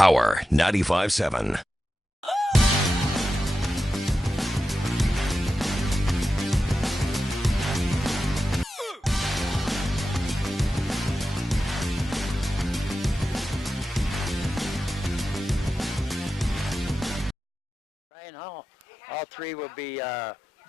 Power 95.7. All three will be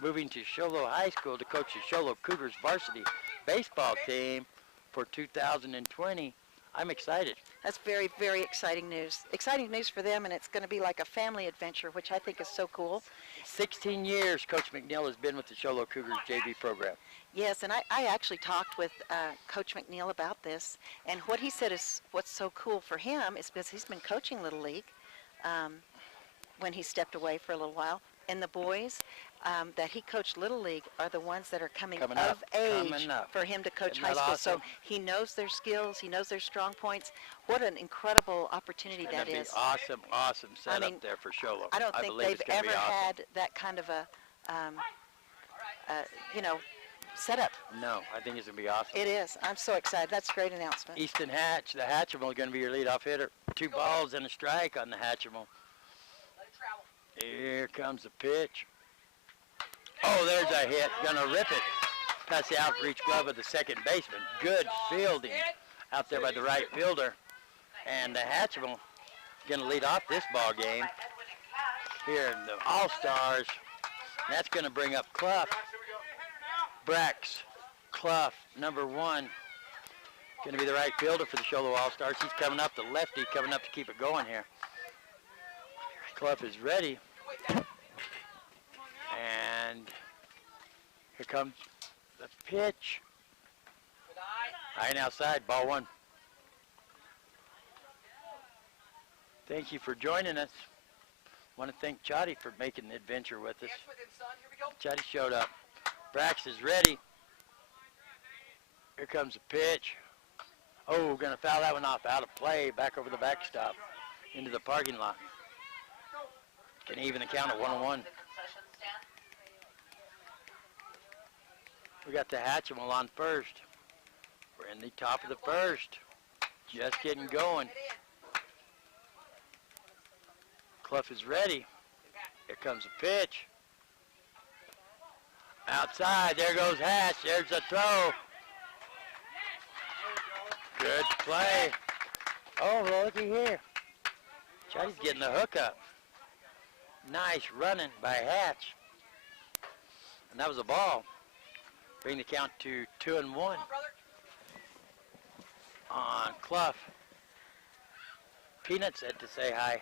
moving to Sholo High School to coach the Sholo Cougars varsity baseball team for 2020. I'm excited. That's very, very exciting news. Exciting news for them, and it's going to be like a family adventure, which I think is so cool. 16 years Coach McNeil has been with the Sholo Cougars JV program. Yes, and I actually talked with Coach McNeil about this, and what he said is what's so cool for him is because he's been coaching Little League when he stepped away for a little while. And the boys that he coached Little League are the ones that are coming of age for him to coach high school. Awesome? So he knows their skills, he knows their strong points. What an incredible opportunity that is. Awesome setup there for Sholo. I don't think they've ever had that kind of a, setup. No, I think it's going to be awesome. It is. I'm so excited. That's a great announcement. Easton Hatch, the Hatchimal, is going to be your leadoff hitter. 2 balls and a strike on the Hatchimal. Here comes the pitch. Oh, there's a hit. Gonna rip it past the outreach glove of the second baseman. Good fielding out there by the right fielder. And the Hatchimal gonna lead off this ball game here in the Allstars. That's gonna bring up Clough. Brax Clough, number 1. Gonna be the right fielder for the Sholo Allstars. He's coming up, the lefty coming up to keep it going here. Clough is ready. And here comes the pitch. High and outside, ball 1. Thank you for joining us. Want to thank Chotty for making the adventure with us. Chotty showed up. Brax is ready. Here comes the pitch. Oh, gonna foul that one off, out of play, back over the backstop, into the parking lot. Can even the count at 1-1. We got the Hatchimal on first. We're in the top of the first. Just getting going. Clough is ready. Here comes the pitch. Outside, there goes Hatch. There's a throw. Good play. Oh, looky here. Chotty's getting the hook up. Nice running by Hatch. And that was a ball. Bring the count to 2-1 on Clough. Peanut said to say hi.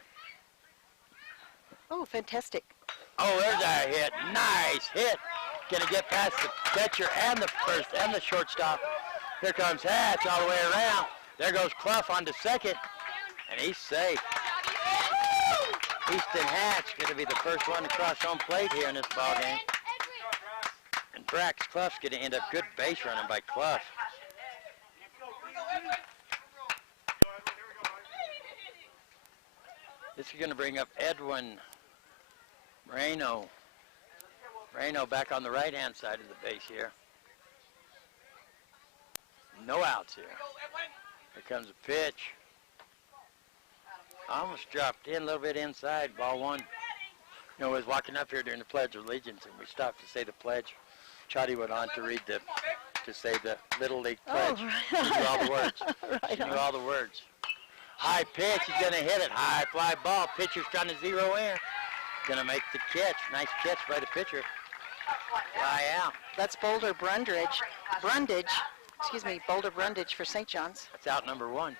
Oh, fantastic. Oh, there's a hit. Nice hit. Gonna get past the catcher and the first and the shortstop. Here comes Hatch all the way around. There goes Clough on to second. And he's safe. Easton Hatch going to be the first one to cross home plate here in this ball game. And Brax Clough's going to end up good base running by Clough. This is going to bring up Edwin Moreno. Moreno back on the right-hand side of the base here. No outs here. Here comes a pitch. Almost dropped in a little bit inside, ball 1. You know, I was walking up here during the Pledge of Allegiance, and we stopped to say the pledge. Chotty went on to read to say the Little League pledge. Oh, right. She knew all the words. Right She knew all the words. High pitch, he's going to hit it. High fly ball. Pitcher's trying to zero in. Going to make the catch. Nice catch by the pitcher. Fly out. That's Boulder Brundage, Boulder Brundage for St. John's. That's out number 1.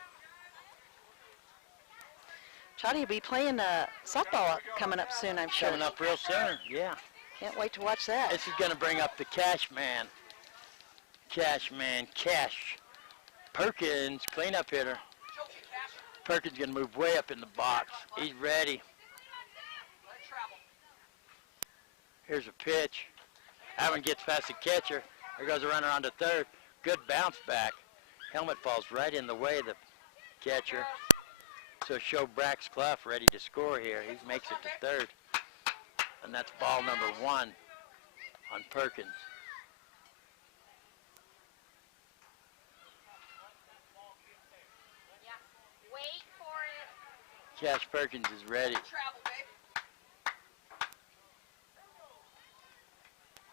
Chotty will be playing softball coming up soon, I'm sure. Coming up real soon, yeah. Can't wait to watch that. This is going to bring up the Cash Man. Cash. Perkins, cleanup hitter. Perkins going to move way up in the box. He's ready. Here's a pitch. That one gets past the catcher. There goes a runner on to third. Good bounce back. Helmet falls right in the way of the catcher. So show Brax Clough ready to score here. He makes it to third. And that's ball number 1 on Perkins. Cash Perkins is ready.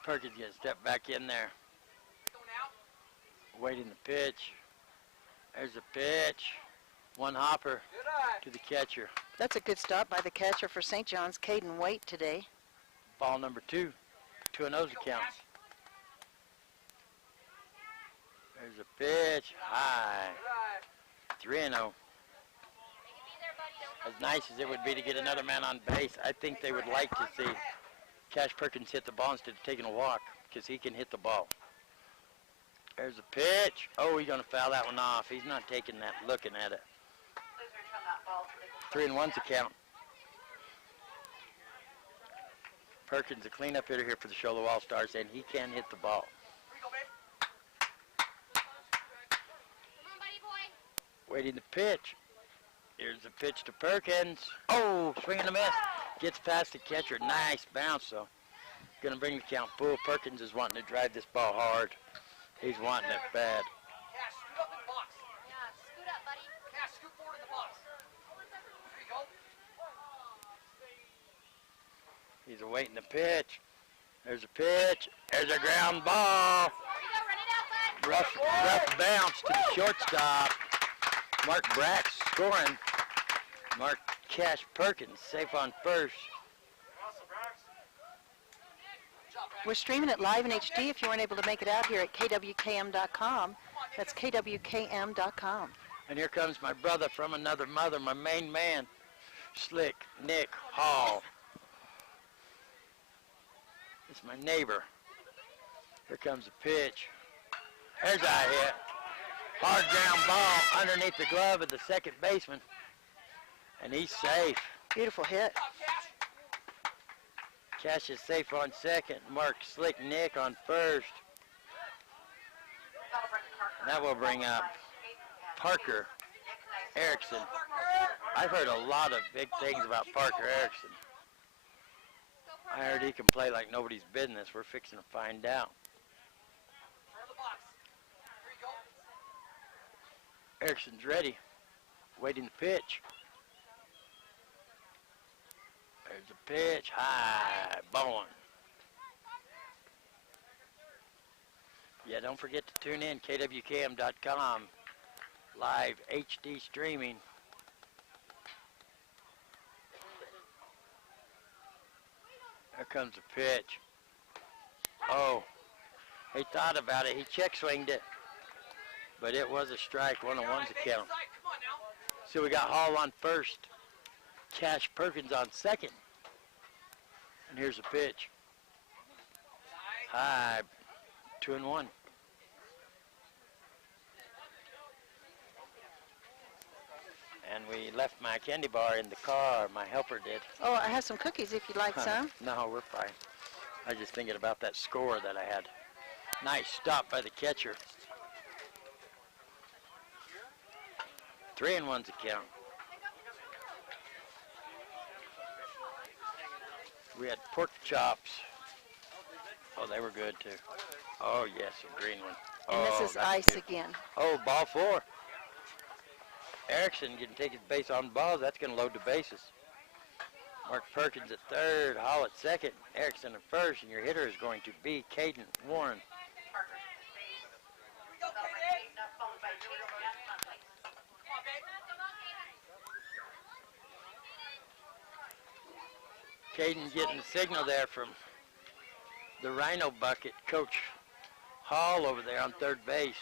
Perkins gonna step back in there. Waiting the pitch. There's a pitch. One hopper to the catcher. That's a good stop by the catcher for St. John's, Caden Waite, today. Ball number 2. 2-0 count. There's a pitch. High. 3-0. As nice as it would be to get another man on base, I think they would like to see Cash Perkins hit the ball instead of taking a walk, because he can hit the ball. There's a pitch. Oh, he's going to foul that one off. He's not taking that, looking at it. 3-1's the count. Perkins, a cleanup hitter here for the Show Allstars, and he can hit the ball. Waiting the pitch. Here's the pitch to Perkins. Oh, swing and a miss. Gets past the catcher. Nice bounce, though. Going to bring the count full. Perkins is wanting to drive this ball hard. He's wanting it bad. Cash, scoot up in the box. Yeah, scoot up, buddy. Cash, scoot forward in the box. There you go. He's awaiting the pitch. There's a pitch. There's a ground ball. There you go, run it out, bud. Rough bounce to the shortstop. Mark Brack scoring. Mark Cash Perkins safe on first. We're streaming it live in HD if you weren't able to make it out here at kwkm.com. That's kwkm.com. And here comes my brother from another mother, my main man, Slick Nick Hall. It's my neighbor. Here comes the pitch. There's a hit. Hard ground ball underneath the glove of the second baseman. And he's safe. Beautiful hit. Cash is safe on second. Mark Slick Nick on first. That will bring up Parker Erickson. I've heard a lot of big things about Parker Erickson. I heard he can play like nobody's business. We're fixing to find out. Erickson's ready. Waiting the pitch. There's a pitch. High. Bowling. Yeah, don't forget to tune in. kwkm.com. Live HD streaming. There comes the pitch. Oh, he thought about it. He check swinged it. But it was a strike. 1-1's the count. So we got Hall on first. Cash Perkins on second. And here's a pitch. High. 2-1. And we left my candy bar in the car. My helper did. Oh, I have some cookies if you'd like some. No, we're fine. I was just thinking about that score that I had. Nice stop by the catcher. 3-1's the count. We had pork chops. Oh, they were good too. Oh yes, a green one. And Oh, this is that's ice good. again. Oh, ball 4. Erickson can take his base on balls. That's going to load the bases. Mark Perkins at third, Hall at second, Erickson at first, and your hitter is going to be Caden Warren. Caden getting the signal there from the Rhino bucket, Coach Hall over there on third base.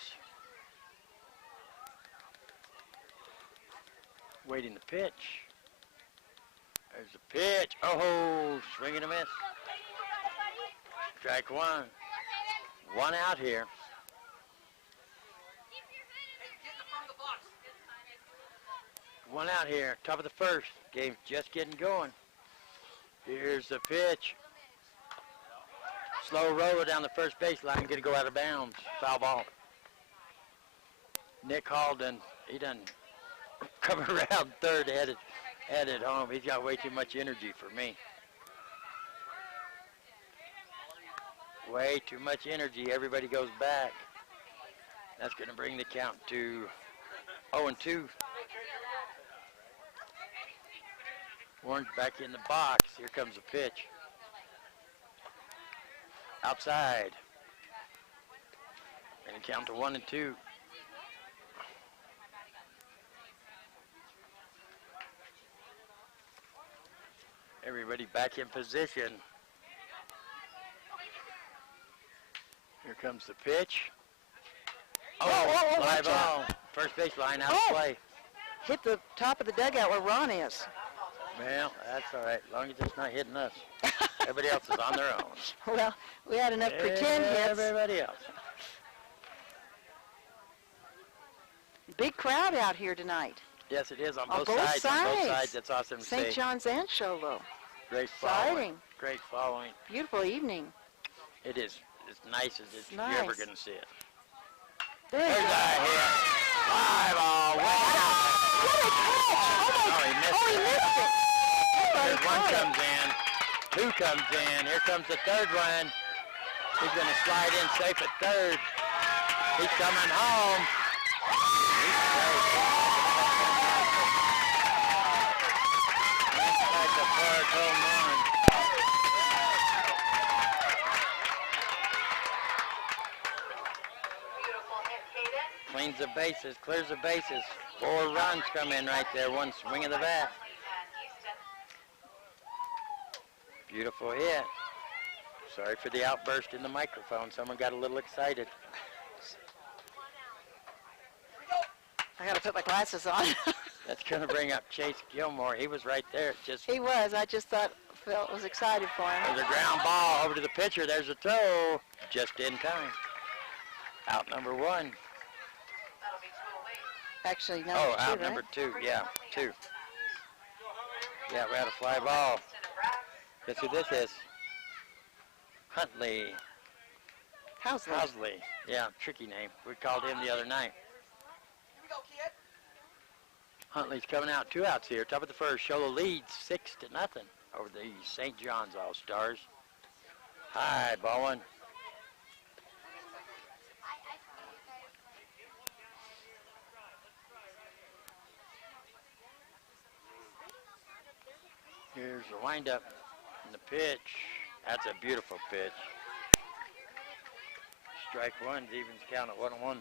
Waiting the pitch. There's a pitch. Oh, swing and a miss. Strike 1. 1 out here. One out here. Top of the first. Game's just getting going. Here's the pitch. Slow roller down the first baseline. Going to go out of bounds. Foul ball. Nick Hall he done come around third, headed home. He's got way too much energy for me. Way too much energy. Everybody goes back. That's going to bring the count to 0-2. Warren's back in the box. Here comes the pitch. Outside. And count to 1 and 2. Everybody back in position. Here comes the pitch. Oh, fly ball. First base line out of play. Hit the top of the dugout where Ron is. Well, that's all right, as long as it's not hitting us. Everybody else is on their own. Well, we had enough pretend hits. Everybody else. Big crowd out here tonight. Yes, it is on On both both sides. On both sides. sides. That's awesome to St. see. John's and Sholo. Great following. Exciting. Great following. Beautiful evening. It is as nice as you're nice. ever going to see it. There There's you a go. hit. Fly ball. Way out. What a catch! Oh, he missed he it. missed it. There's Everybody one caught it. comes in. Two comes in. Here comes the third one. He's going to slide in safe at third. He's coming home. He's safe. Inside the park, home run. Cleans the bases, clears the bases. 4 runs come in right there. One swing of the bat. Beautiful hit. Sorry for the outburst in the microphone. Someone got a little excited. I got to put my glasses on. That's going to bring up Chase Gilmore. He was right there. Just He was. I just thought Phil was excited for him. there's a ground ball over to the pitcher. There's a throw. Just in time. Out number 1. Actually, no. Oh, two, out right? number 2. Yeah, 2. Yeah, we had a fly ball. Guess who this is? Huntley. How's that? Housley. Yeah, tricky name. We called him the other night. Huntley's coming out. 2 outs here. Top of the first. Sholo leads 6-0 over the St. John's All-Stars. High, ball 1. Here's the windup and the pitch. That's a beautiful pitch. Strike 1, evens count at 1-1.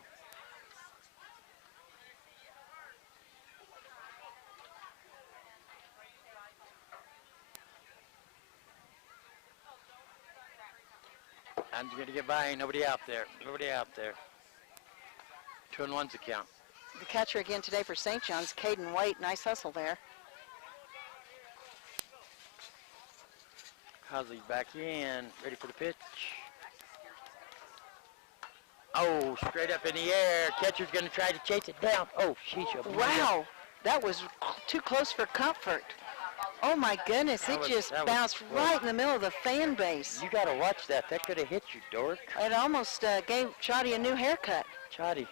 I'm going to get by. Nobody out there. Nobody out there. 2-1's the count. The catcher again today for St. John's, Caden Waite. Nice hustle there. Housley's back in. Ready for the pitch. Oh, straight up in the air. Catcher's going to try to chase it down. Oh, sheesh. Wow, that was too close for comfort. Oh my goodness, That was just close. bounced right in the middle of the fan base. You got to watch that. That could have hit you, dork. It almost gave Chotty a new haircut. Chotty,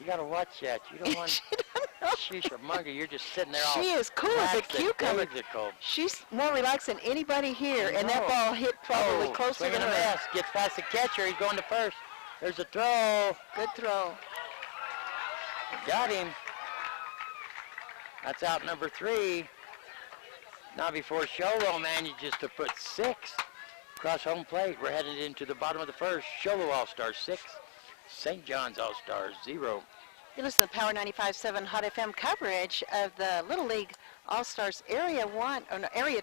you got to watch that. You don't want... She doesn't know. Sheesh, a monkey. You're just sitting there all... She is cool as a relaxed and cucumber. daisical. She's more relaxed than anybody here, I and that know. ball hit probably Oh, closer swing than and a her. miss. Gets past the catcher. He's going to first. There's a throw. Good throw. Got him. That's out number 3. Now before Sholo manages to put 6 across home plate, we're headed into the bottom of the first. Sholo All-Stars 6, St. John's All-Stars 0. You listen to Power 95.7 Hot FM coverage of the Little League All-Stars Area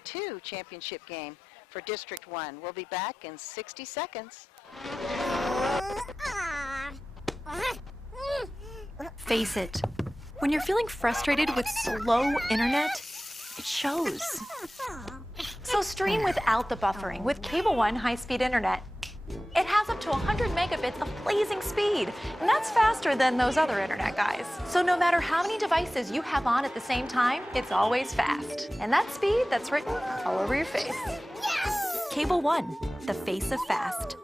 2 championship game for District 1. We'll be back in 60 seconds. Face it, when you're feeling frustrated with slow internet, it shows. So stream without the buffering with Cable One high-speed internet. It has up to 100 megabits of blazing speed, and that's faster than those other internet guys. So no matter how many devices you have on at the same time, it's always fast. And that speed, that's written all over your face. Yes! Cable One, the face of fast.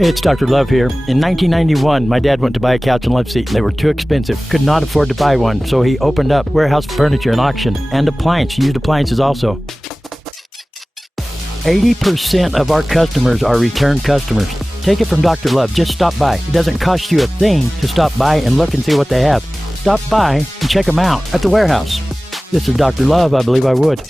It's Dr. Love here. In 1991, my dad went to buy a couch and love seat, and they were too expensive. Could not afford to buy one, so he opened up warehouse furniture and auction, and used appliances also. 80% of our customers are return customers. Take it from Dr. Love. Just stop by. It doesn't cost you a thing to stop by and look and see what they have. stop by and check them out at the warehouse. This is Dr. Love. I believe I would.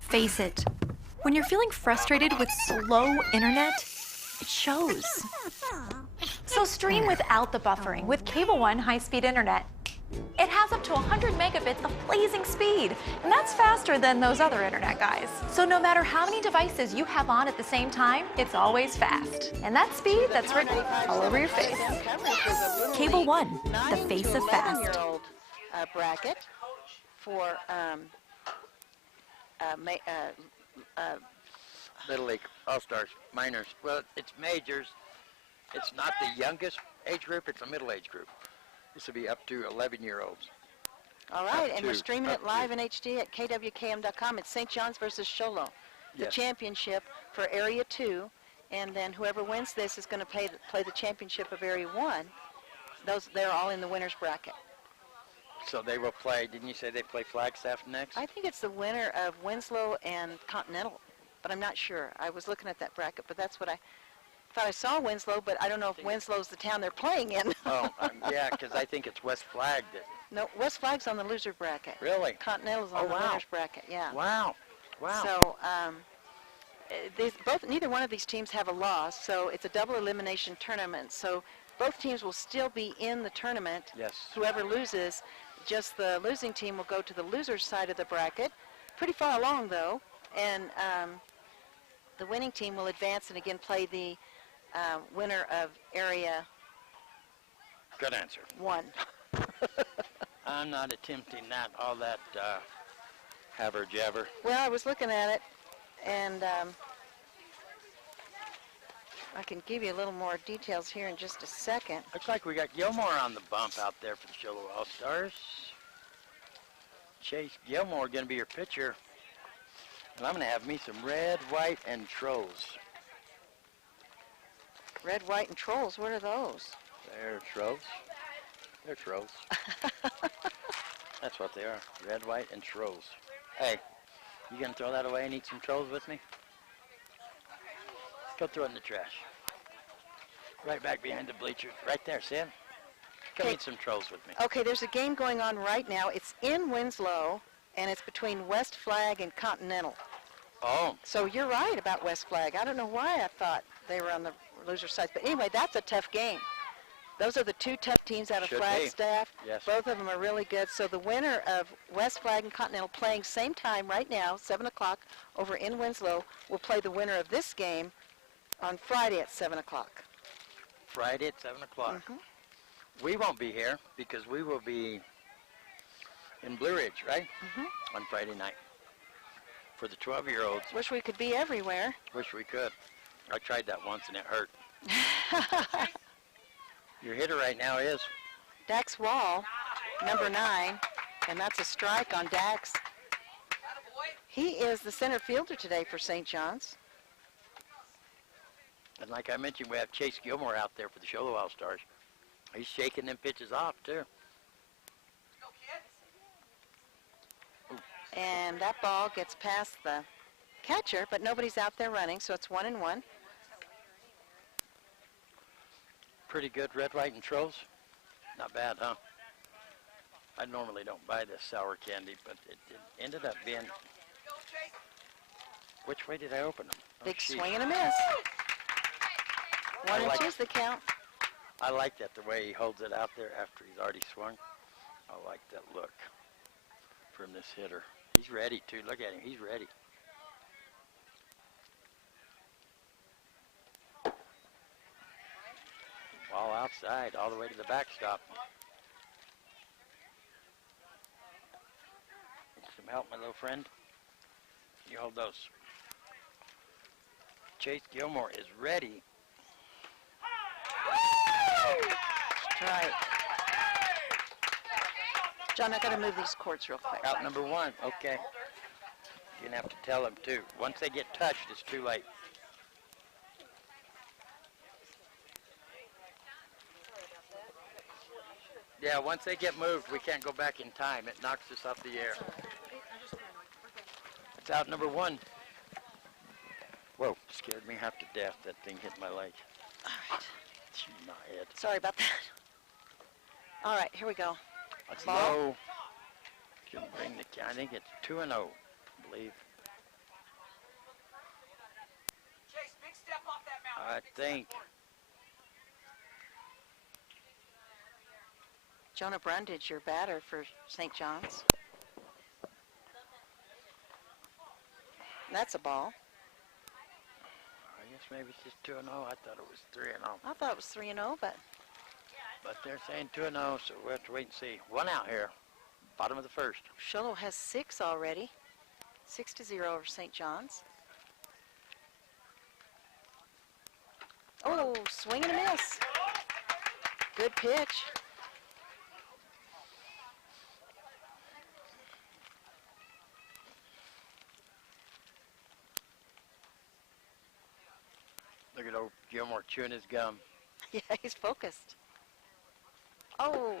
Face it, when you're feeling frustrated with slow internet, it shows. So stream without the buffering with Cable One high-speed internet. It has up to 100 megabits of blazing speed, and that's faster than those other internet guys. So no matter how many devices you have on at the same time, it's always fast. And that speed, that's written all over your face. Cable One, the face of fast. 11-year-old bracket for Little League, All-Stars, minors. Well, it's majors. It's not the youngest age group, it's a middle age group. This will be up to 11-year-olds. All right, Up and we're to- streaming up it live to. in HD at kwkm.com. It's St. John's versus Sholo, the Yes. championship for Area 2, and then whoever wins this is going to play the championship of Area 1. They're all in the winner's bracket. So they will play, didn't you say they play Flagstaff next? I think it's the winner of Winslow and Continental, but I'm not sure. I was looking at that bracket, but that's what I thought. I saw Winslow, but I don't know if Winslow's the town they're playing in. Oh, yeah, because I think it's West Flag that, No, West Flag's on the loser bracket. really? Continental's on Oh, the wow. winner's bracket, yeah. Wow, wow. So neither one of these teams have a loss, so it's a double elimination tournament. So both teams will still be in the tournament. Yes. Whoever loses, just the losing team will go to the loser's side of the bracket. Pretty far along, though, and the winning team will advance and again play the winner of Area Good answer. 1. I'm not attempting that, all that haver jabber. Well, I was looking at it, and I can give you a little more details here in just a second. Looks like we got Gilmore on the bump out there for the Sholo All-Stars. Chase Gilmore going to be your pitcher. And I'm going to have me some red, white, and trolls. Red, white, and trolls, what are those? They're trolls. They're trolls. That's what they are. Red, white, and trolls. Hey, you going to throw that away and eat some trolls with me? Go throw it in the trash. Right back behind the bleachers. Right there, Sam. Come Okay. eat some trolls with me. Okay, there's a game going on right now. It's in Winslow, and it's between West Flag and Continental. Oh, So you're right about West Flag. I don't know why I thought they were on the loser side. But anyway, that's a tough game. Those are the two tough teams out of Should be. Flagstaff. Yes. Both of them are really good. So the winner of West Flag and Continental playing same time right now, 7 o'clock over in Winslow, will play the winner of this game on Friday at 7 o'clock. Friday at 7 o'clock. We won't be here because we will be in Blue Ridge, right? On Friday night. For the 12-year-olds, Wish we could be everywhere. wish we could. I tried that once and it hurt. Your hitter right now is Dax Wall, number 9, and that's a strike on Dax. He is the center fielder today for St. John's. And like I mentioned, we have Chase Gilmore out there for the Sholo All-Stars. He's shaking them pitches off, too. And that ball gets past the catcher, but nobody's out there running, so it's 1-1. Pretty good red, white, and trolls. Not bad, huh? I normally don't buy this sour candy, but it ended up being... Which way did I open them? Oh, Big geez. swing and a miss. 1 and like 2's the count. I like that, the way he holds it out there after he's already swung. I like that look from this hitter. He's ready, too. Look at him. He's ready. Ball outside, all the way to the backstop. Need some help, my little friend? You hold those. Chase Gilmore is ready. Right. John, I got to move these cords real quick. Out number 1, okay. You're going to have to tell them, too. Once they get touched, it's too late. Yeah, once they get moved, we can't go back in time. It knocks us off the air. It's out number 1. Whoa, scared me half to death. That thing hit my leg. All right. Gee, my head. Sorry about that. All right, here we go. That's Ball. low. Can bring the. I think it's 2-0, I believe. Chase, big step off that mountain. I think. Jonah Brundage, your batter for St. John's. That's a ball. I guess maybe it's just 2-0. I thought it was 3-0. I thought it was 3-0, but But they're saying 2-0, so we'll have to wait and see. 1 out here. Bottom of the first. Sholo has 6 already. 6-0 over St. John's. Oh, swing and a miss. Good pitch. Look at old Gilmore chewing his gum. Yeah, he's focused. Oh,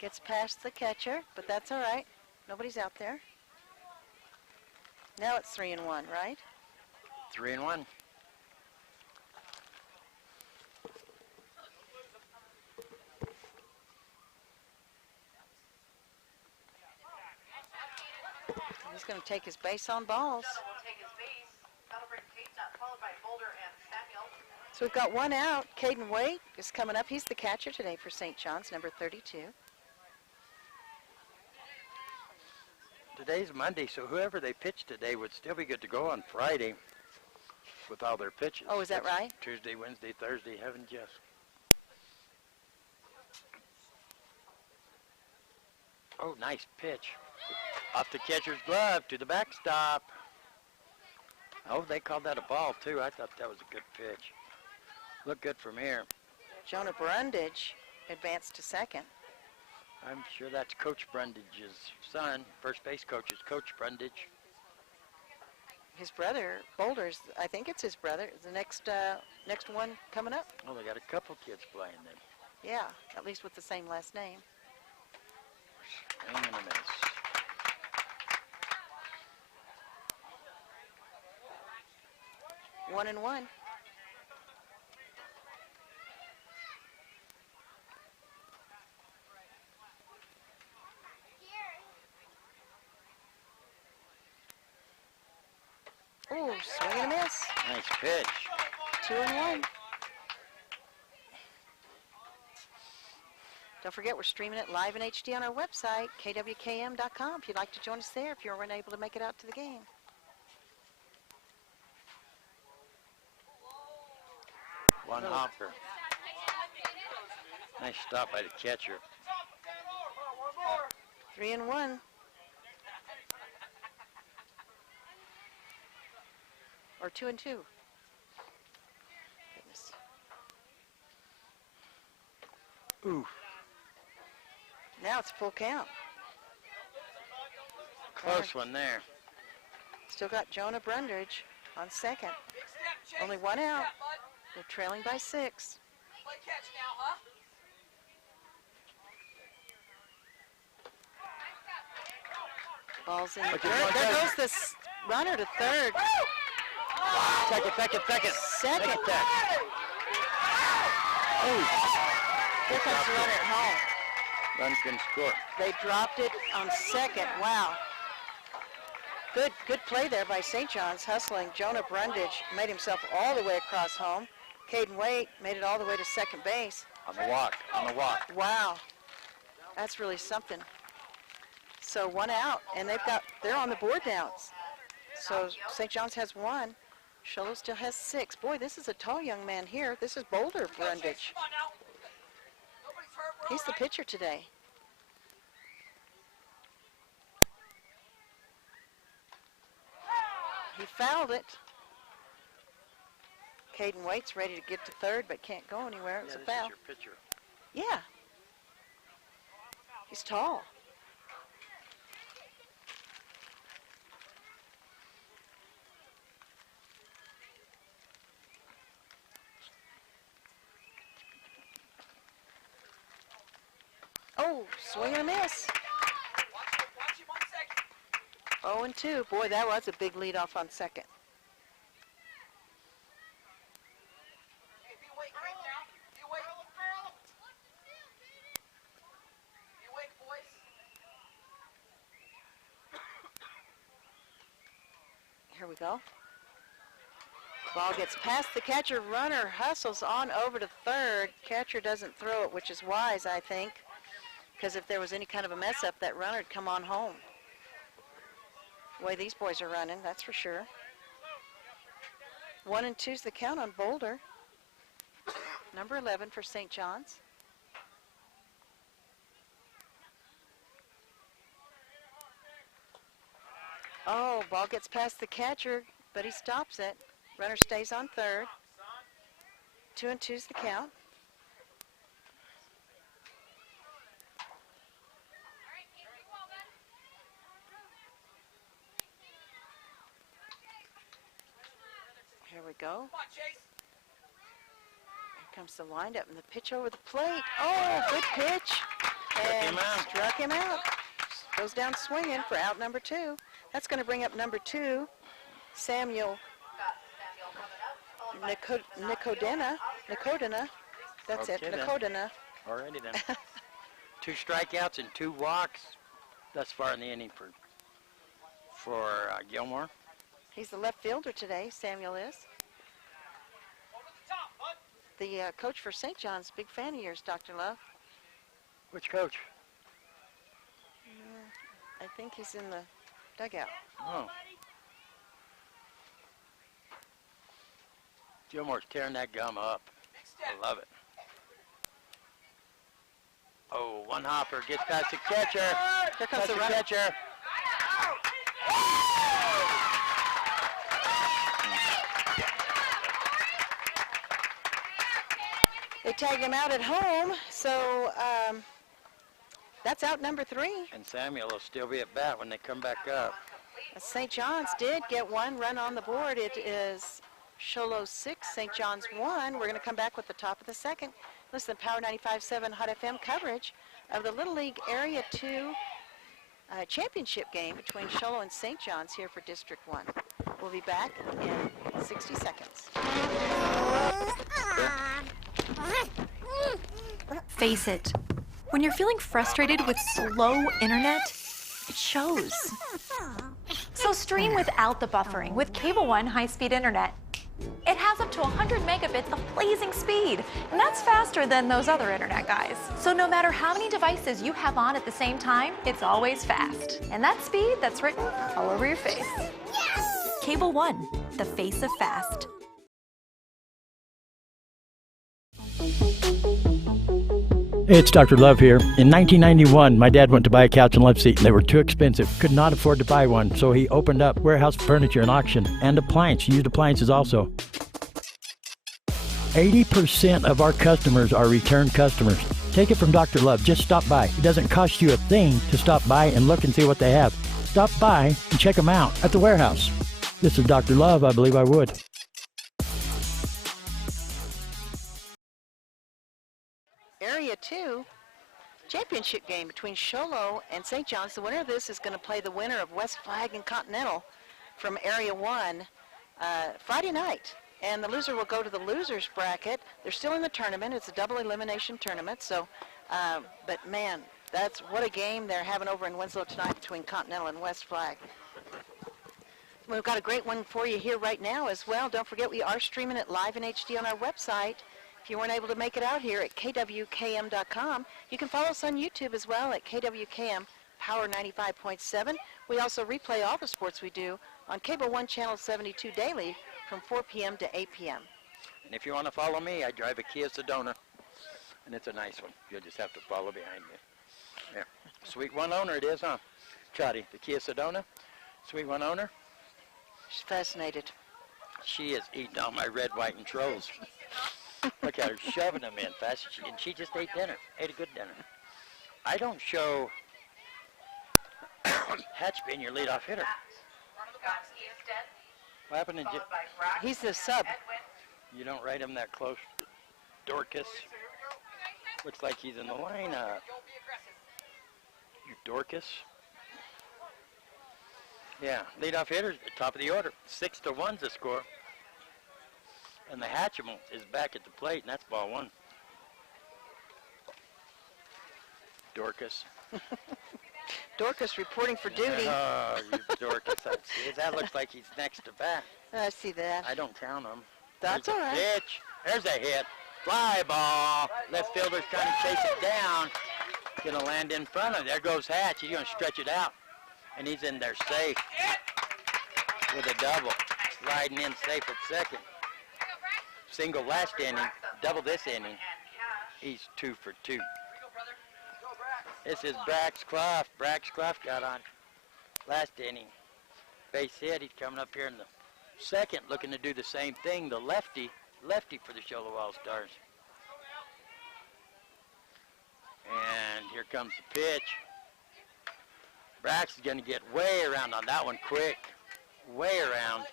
gets past the catcher, but that's all right. Nobody's out there. Now it's 3-1, right? 3-1. He's going to take his base on balls. Will take his base. That'll bring Tate up, followed by Boulder and Samuel. So we've got 1 out. Caden Waite is coming up. He's the catcher today for St. John's, number 32. Today's Monday, so whoever they pitch today would still be good to go on Friday with all their pitches. Oh, is that That's right? Tuesday, Wednesday, Thursday, heaven yes. Oh, nice pitch. Off the catcher's glove to the backstop. Oh, they called that a ball, too. I thought that was a good pitch. Looked good from here. Jonah Brundage advanced to second. I'm sure that's Coach Brundage's son. First base coach is Coach Brundage. His brother, Boulder's, I think it's his brother, is the next one coming up. Oh, they got a couple kids playing then. Yeah, at least with the same last name. Swing and a miss. One and one. Ooh, swing and a miss. Nice pitch. 2-1. Don't forget, we're streaming it live in HD on our website, kwkm.com, if you'd like to join us there if you weren't able to make it out to the game. One hopper. Nice stop by the catcher. 3-1. Or 2-2. Goodness. Ooh, Now it's full count. close one there. Still got Jonah Brundage on second. Big step, Chase. Only 1 Big out. step, bud. They're trailing by 6. Play catch now, huh? Ball's in. Okay, There, one there third. goes the runner to third. Second. Second. Attack. Ooh, Here comes the runner at home. run can score. They dropped it on second. Wow. Good play there by St. John's, hustling. Jonah Brundage made himself all the way across home. Caden Waite made it all the way to second base. On the walk. Wow. That's really something. So 1 out, and they're on the board now. So St. John's has 1. Sholo still has 6. Boy, this is a tall young man here. This is Boulder Brundage. Come on now. Nobody's hurt. We're He's all the right. pitcher today. He fouled it. Caden Waite's ready to get to third, but can't go anywhere. It's Yeah, a this foul. is your pitcher. Yeah. He's tall. swing and a miss. 0-2. Boy, that was a big lead off on second. Here we go. Ball gets past the catcher. Runner hustles on over to third. Catcher doesn't throw it, which is wise, I think, because if there was any kind of a mess up, that runner would come on home. The way these boys are running, that's for sure. 1-2's the count on Boulder. Number 11 for St. John's. Oh, ball gets past the catcher, but he stops it. Runner stays on third. 2-2's the count. Here we go. Here comes the windup and the pitch over the plate. Oh, good pitch. And struck him out. Goes down swinging for out number 2. That's going to bring up number 2, Samuel Nicodena. That's Okay, it, then. Nicodena. Alrighty then. 2 strikeouts and 2 walks thus far in the inning for Gilmore. He's the left fielder today, Samuel is. The coach for St. John's, big fan of yours, Dr. Love. Which coach? I think he's in the dugout. Oh. Gilmore's tearing that gum up. I love it. Oh, one hopper gets past the catcher. Here comes the runner. catcher. They tagged him out at home, so that's out number 3. And Samuel will still be at bat when they come back up. St. John's did get 1 run on the board. It is Sholo 6, St. John's 1. We're going to come back with the top of the second. Listen to Power 95.7 Hot FM coverage of the Little League Area 2 championship game between Sholo and St. John's here for District 1. We'll be back in 60 seconds. Face it, when you're feeling frustrated with slow internet, it shows. So stream without the buffering with Cable One high-speed internet. It has up to 100 megabits of blazing speed, and that's faster than those other internet guys. So no matter how many devices you have on at the same time, it's always fast. And that speed, that's written all over your face. Cable One, the face of fast. It's Dr. Love here. In 1991, my dad went to buy a couch and love seat, and they were too expensive. Could not afford to buy one, so he opened up warehouse furniture and auction, and used appliances also. 80% of our customers are return customers. Take it from Dr. Love. Just stop by. It doesn't cost you a thing to stop by and look and see what they have. Stop by and check them out at the warehouse. This is Dr. Love. I believe I would. Area 2 championship game between Sholo and St. John's. The winner of this is going to play the winner of West Flag and Continental from Area 1 Friday night. And the loser will go to the loser's bracket. They're still in the tournament. It's a double elimination tournament. So, but man, that's what a game they're having over in Winslow tonight between Continental and West Flag. We've got a great one for you here right now as well. Don't forget, we are streaming it live in HD on our website. If you weren't able to make it out here at kwkm.com, you can follow us on YouTube as well at KWKM Power 95.7. We also replay all the sports we do on Cable 1 Channel 72 daily from 4 p.m. to 8 p.m. And if you want to follow me, I drive a Kia Sedona, and it's a nice one. You'll just have to follow behind me. Yeah. Sweet one owner it is, huh? Chotty, the Kia Sedona, sweet one owner. She's fascinated. She is eating all my red, white, and trolls. Look at her shoving them in fast. And she just ate dinner, ate a good dinner. I don't show Hatch being your leadoff hitter. What happened to He's the sub. You don't write him that close. Dorcas. Looks like he's in the lineup. You Dorcas. Yeah, leadoff hitter, top of the order. 6-1's the score. And the Hatchimal is back at the plate, and that's ball one. Dorcas. Dorcas reporting for duty. Oh, you Dorcas. That looks like he's next to bat. I see that. I don't count him. That's There's all a right. pitch. There's a hit. Fly ball. Left fielder's trying to chase it down. Gonna land in front of it. There goes Hatch. He's gonna stretch it out. And he's in there safe with a double. Sliding in safe at second. Single last inning. Double this inning. He's 2 for 2. This is Brax Clough. Brax Clough got on last inning. Base hit. He's coming up here in the second, looking to do the same thing. The lefty for the Show Allstars. And here comes the pitch. Brax is going to get way around on that one quick. Way around.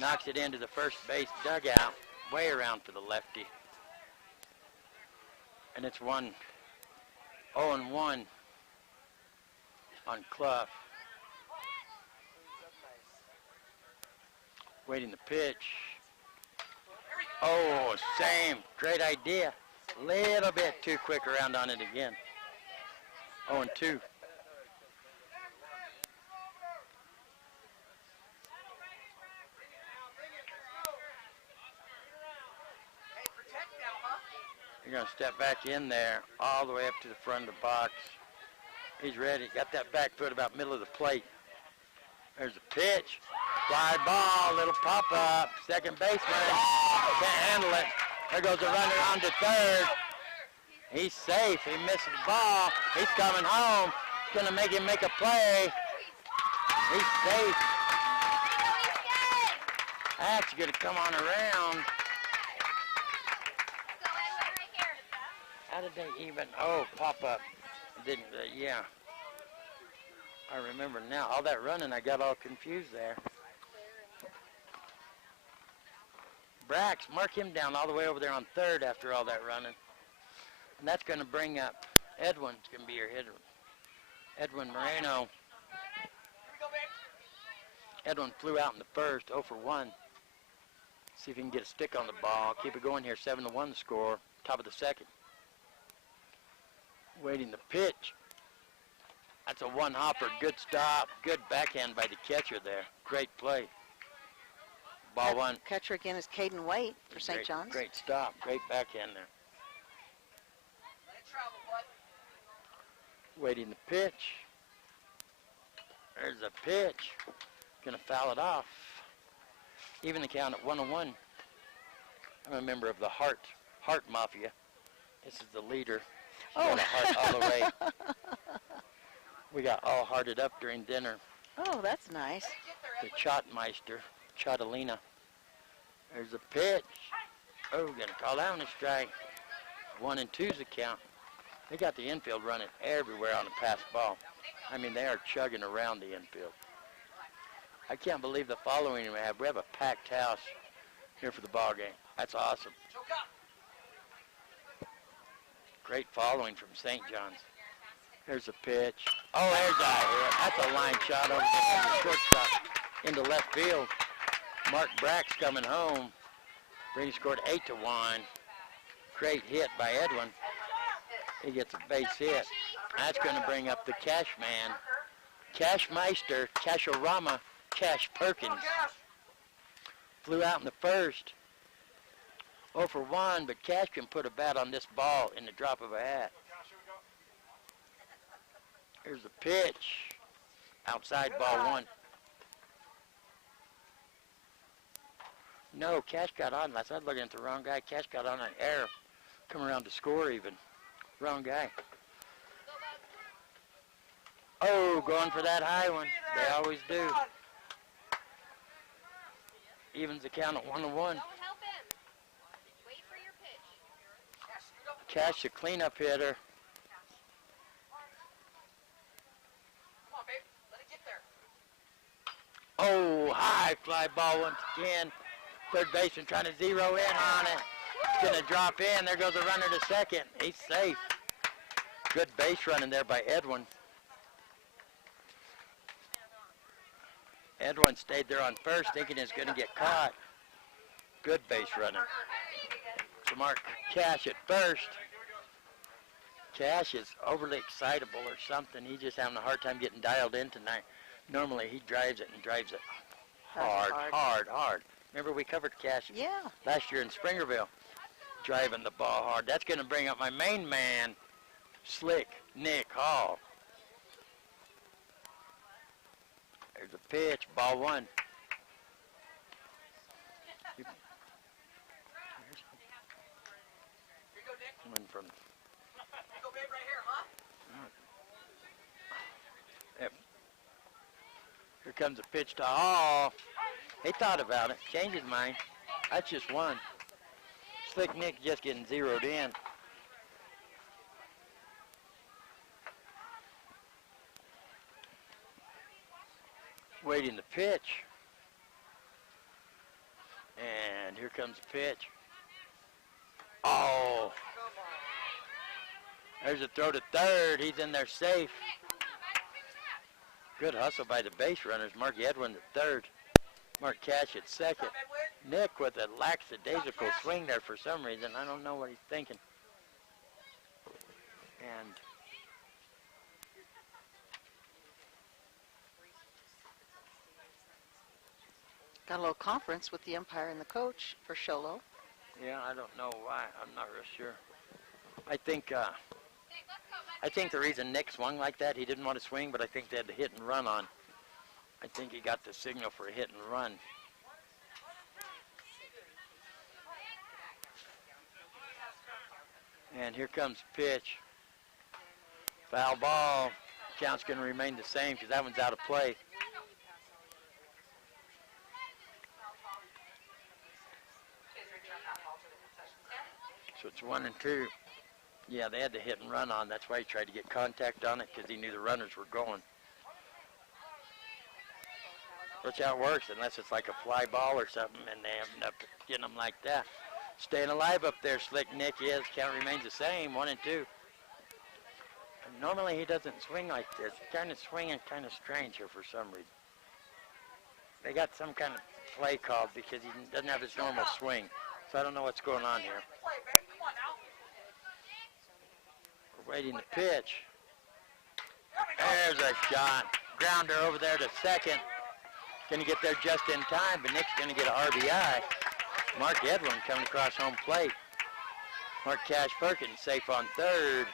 Knocks it into the first base dugout. Way around for the lefty. And it's 0-1 on Clough. Waiting the pitch. Oh, same. Great idea. Little bit too quick around on it again. 0-2. You're going to step back in there all the way up to the front of the box. He's ready. Got that back foot about middle of the plate. There's a pitch. Fly ball, little pop-up. Second baseman can't handle it. There goes a runner on to third. He's safe. He misses the ball. He's coming home. Going to make him make a play. He's safe. That's going to come on around. How did they even? Oh, pop-up. Didn't, yeah. I remember now. All that running, I got all confused there. Brax, mark him down all the way over there on third after all that running. And that's going to bring up Edwin's going to be your hitter. Edwin Moreno. Edwin flew out in the first, 0 for 1. See if he can get a stick on the ball. Keep it going here, 7-1 the score. Top of the second. Waiting the pitch. That's a one-hopper. Good stop. Good backhand by the catcher there. Great play. Ball one. Catcher again is Caden Waite for St. John's. Great stop. Great backhand there. Waiting the pitch. There's a pitch. Gonna foul it off. Even the count at 1-1. I'm a member of the Heart Mafia. This is the leader. Oh. Got a heart all the way. We got all hearted up during dinner. Oh, that's nice. The Chotmeister, Chotalina. There's a pitch. Oh, gonna call that one a strike. 1-2's the count. They got the infield running everywhere on the pass ball. I mean, they are chugging around the infield. I can't believe the following we have. We have a packed house here for the ball game. That's awesome. Great following from St. John's. There's a pitch. Oh, there's a hit. That's a line shot over the shortstop into left field. Mark Brax coming home. Brady scored 8-1. Great hit by Edwin. He gets a base hit. That's going to bring up the Cash Man. Cashmeister, Cashorama, Cash Perkins. Flew out in the first. 0 for 1, but Cash can put a bat on this ball in the drop of a hat. Here's the pitch. Outside ball 1. No, Cash got on. I was looking at the wrong guy. Cash got on an error. Come around to score even. Wrong guy. Oh, going for that high one. They always do. Evens the count at 1-1. Don't help him. Wait for your pitch. Cash, the cleanup hitter. Come on, babe. Let it get there. Oh, high fly ball once again. Third baseman trying to zero in on it. It's going to drop in. There goes a runner to second. He's safe. Good base running there by Edwin. Edwin stayed there on first, thinking he's going to get caught. Good base running. So Mark Cash at first. Cash is overly excitable or something. He's just having a hard time getting dialed in tonight. Normally he drives it and drives it hard. Remember we covered Cash last year in Springerville, driving the ball hard. That's going to bring up my main man, Slick Nick Hall. There's a pitch, ball one. Coming from. Yep. Here comes a pitch to Hall. He thought about it, changed his mind. That's just one. Slick Nick just getting zeroed in. Waiting the pitch. And here comes the pitch. Oh. There's a throw to third. He's in there safe. Good hustle by the base runners. Mark Edwin at third. Mark Cash at second. Nick with a lackadaisical swing there for some reason. I don't know what he's thinking. And got a little conference with the umpire and the coach for Sholo. yeah, I don't know why. I'm not real sure. I think the reason Nick swung like that, he didn't want to swing, but I think they had to hit and run on. I think he got the signal for a hit and run. And here comes the pitch. Foul ball. Count's going to remain the same because that one's out of play. So it's 1 and 2. Yeah, they had to hit and run on. That's why he tried to get contact on it, because he knew the runners were going. That's how it works, unless it's like a fly ball or something, and they end up getting them like that. Staying alive up there, Slick Nick is. Count remains the same, 1 and 2. And normally he doesn't swing like this. He's kind of swinging kind of strange here for some reason. They got some kind of play called because he doesn't have his normal swing. So I don't know what's going on here. We're waiting the pitch. There's a shot. Grounder over there to second. Going to get there just in time, but Nick's going to get an RBI. Mark Edwin coming across home plate. Mark Cash Perkins safe on third.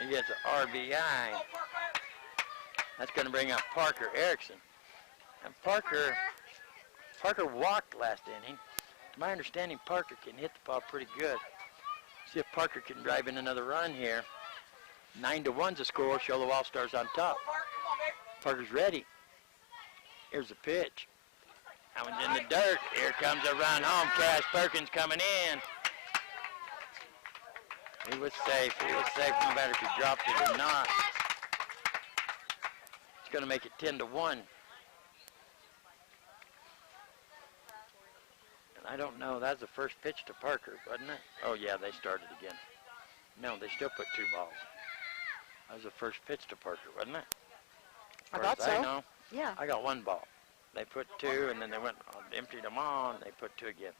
He gets an RBI. That's going to bring up Parker Erickson. And Parker walked last inning. To my understanding, Parker can hit the ball pretty good. See if Parker can drive in another run here. 9-1's the score. Sholo Allstars on top. Parker's ready. Here's the pitch. That one's in the dirt. Here comes a run home. Cash Perkins coming in. He was safe. He was safe no matter if he dropped it or not. It's going to make it 10-1. I don't know. That was the first pitch to Parker, wasn't it? Oh, yeah, they started again. No, they still put 2 balls. That was the first pitch to Parker, wasn't it? I thought so. I know. Yeah. I got 1 ball. They put 2, and then they went emptied them on. They put 2 again.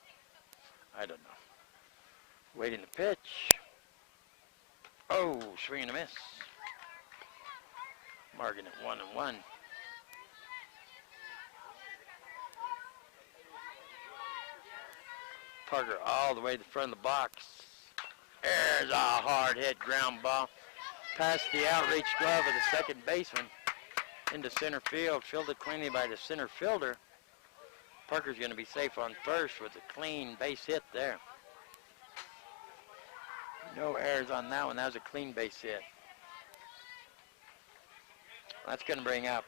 I don't know. Waiting the pitch. Oh, swing and a miss. Marking it 1-1. Parker all the way to the front of the box. There's a hard hit ground ball. Past the outreach glove of the second baseman into center field. Fielded cleanly by the center fielder. Parker's going to be safe on first with a clean base hit there. No errors on that one. That was a clean base hit. That's going to bring up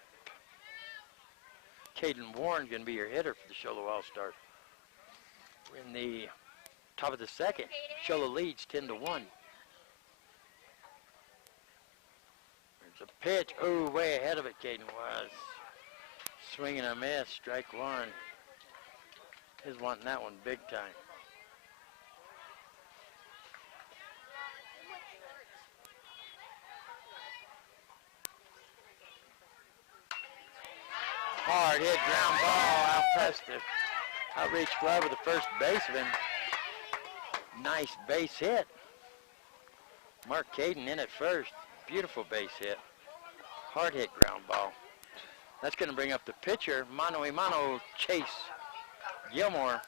Caden Warren, going to be your hitter for the Sholo All-Stars. We're in the top of the second. Sholo leads 10-1. There's a pitch. Oh, way ahead of it, Caden was. Swing and a miss, strike 1. He's wanting that one big time. Hard hit ground ball out past the outreach glove of the first baseman. Nice base hit. Mark Caden in at first. Beautiful base hit. Hard hit ground ball. That's going to bring up the pitcher, mano a mano, Chase Gilmore.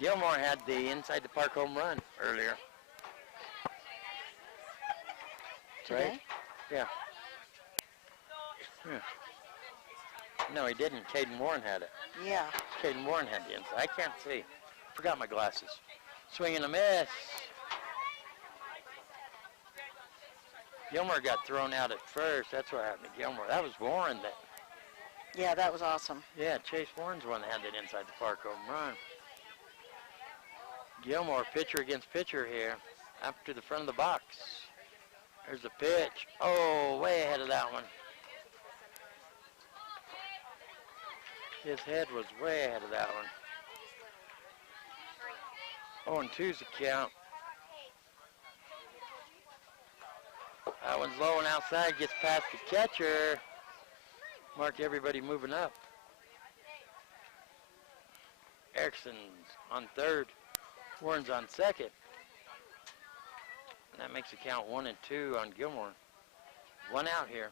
Gilmore had the inside the park home run earlier. Today? Right? Yeah. No, he didn't. Caden Warren had it. Yeah. Caden Warren had the inside. I can't see. Forgot my glasses. Swing and a miss. Gilmore got thrown out at first. That's what happened to Gilmore. That was Warren that. Yeah, that was awesome. Yeah, Chase Warren's the one that had that inside the park home run. Gilmore, pitcher against pitcher here. Up to the front of the box. There's the pitch. Oh, way ahead of that one. His head was way ahead of that one. 0-2's the count. That one's low and outside, gets past the catcher. Mark everybody moving up. Erickson's on third. Warren's on second. And that makes the count 1-2 on Gilmore. One out here.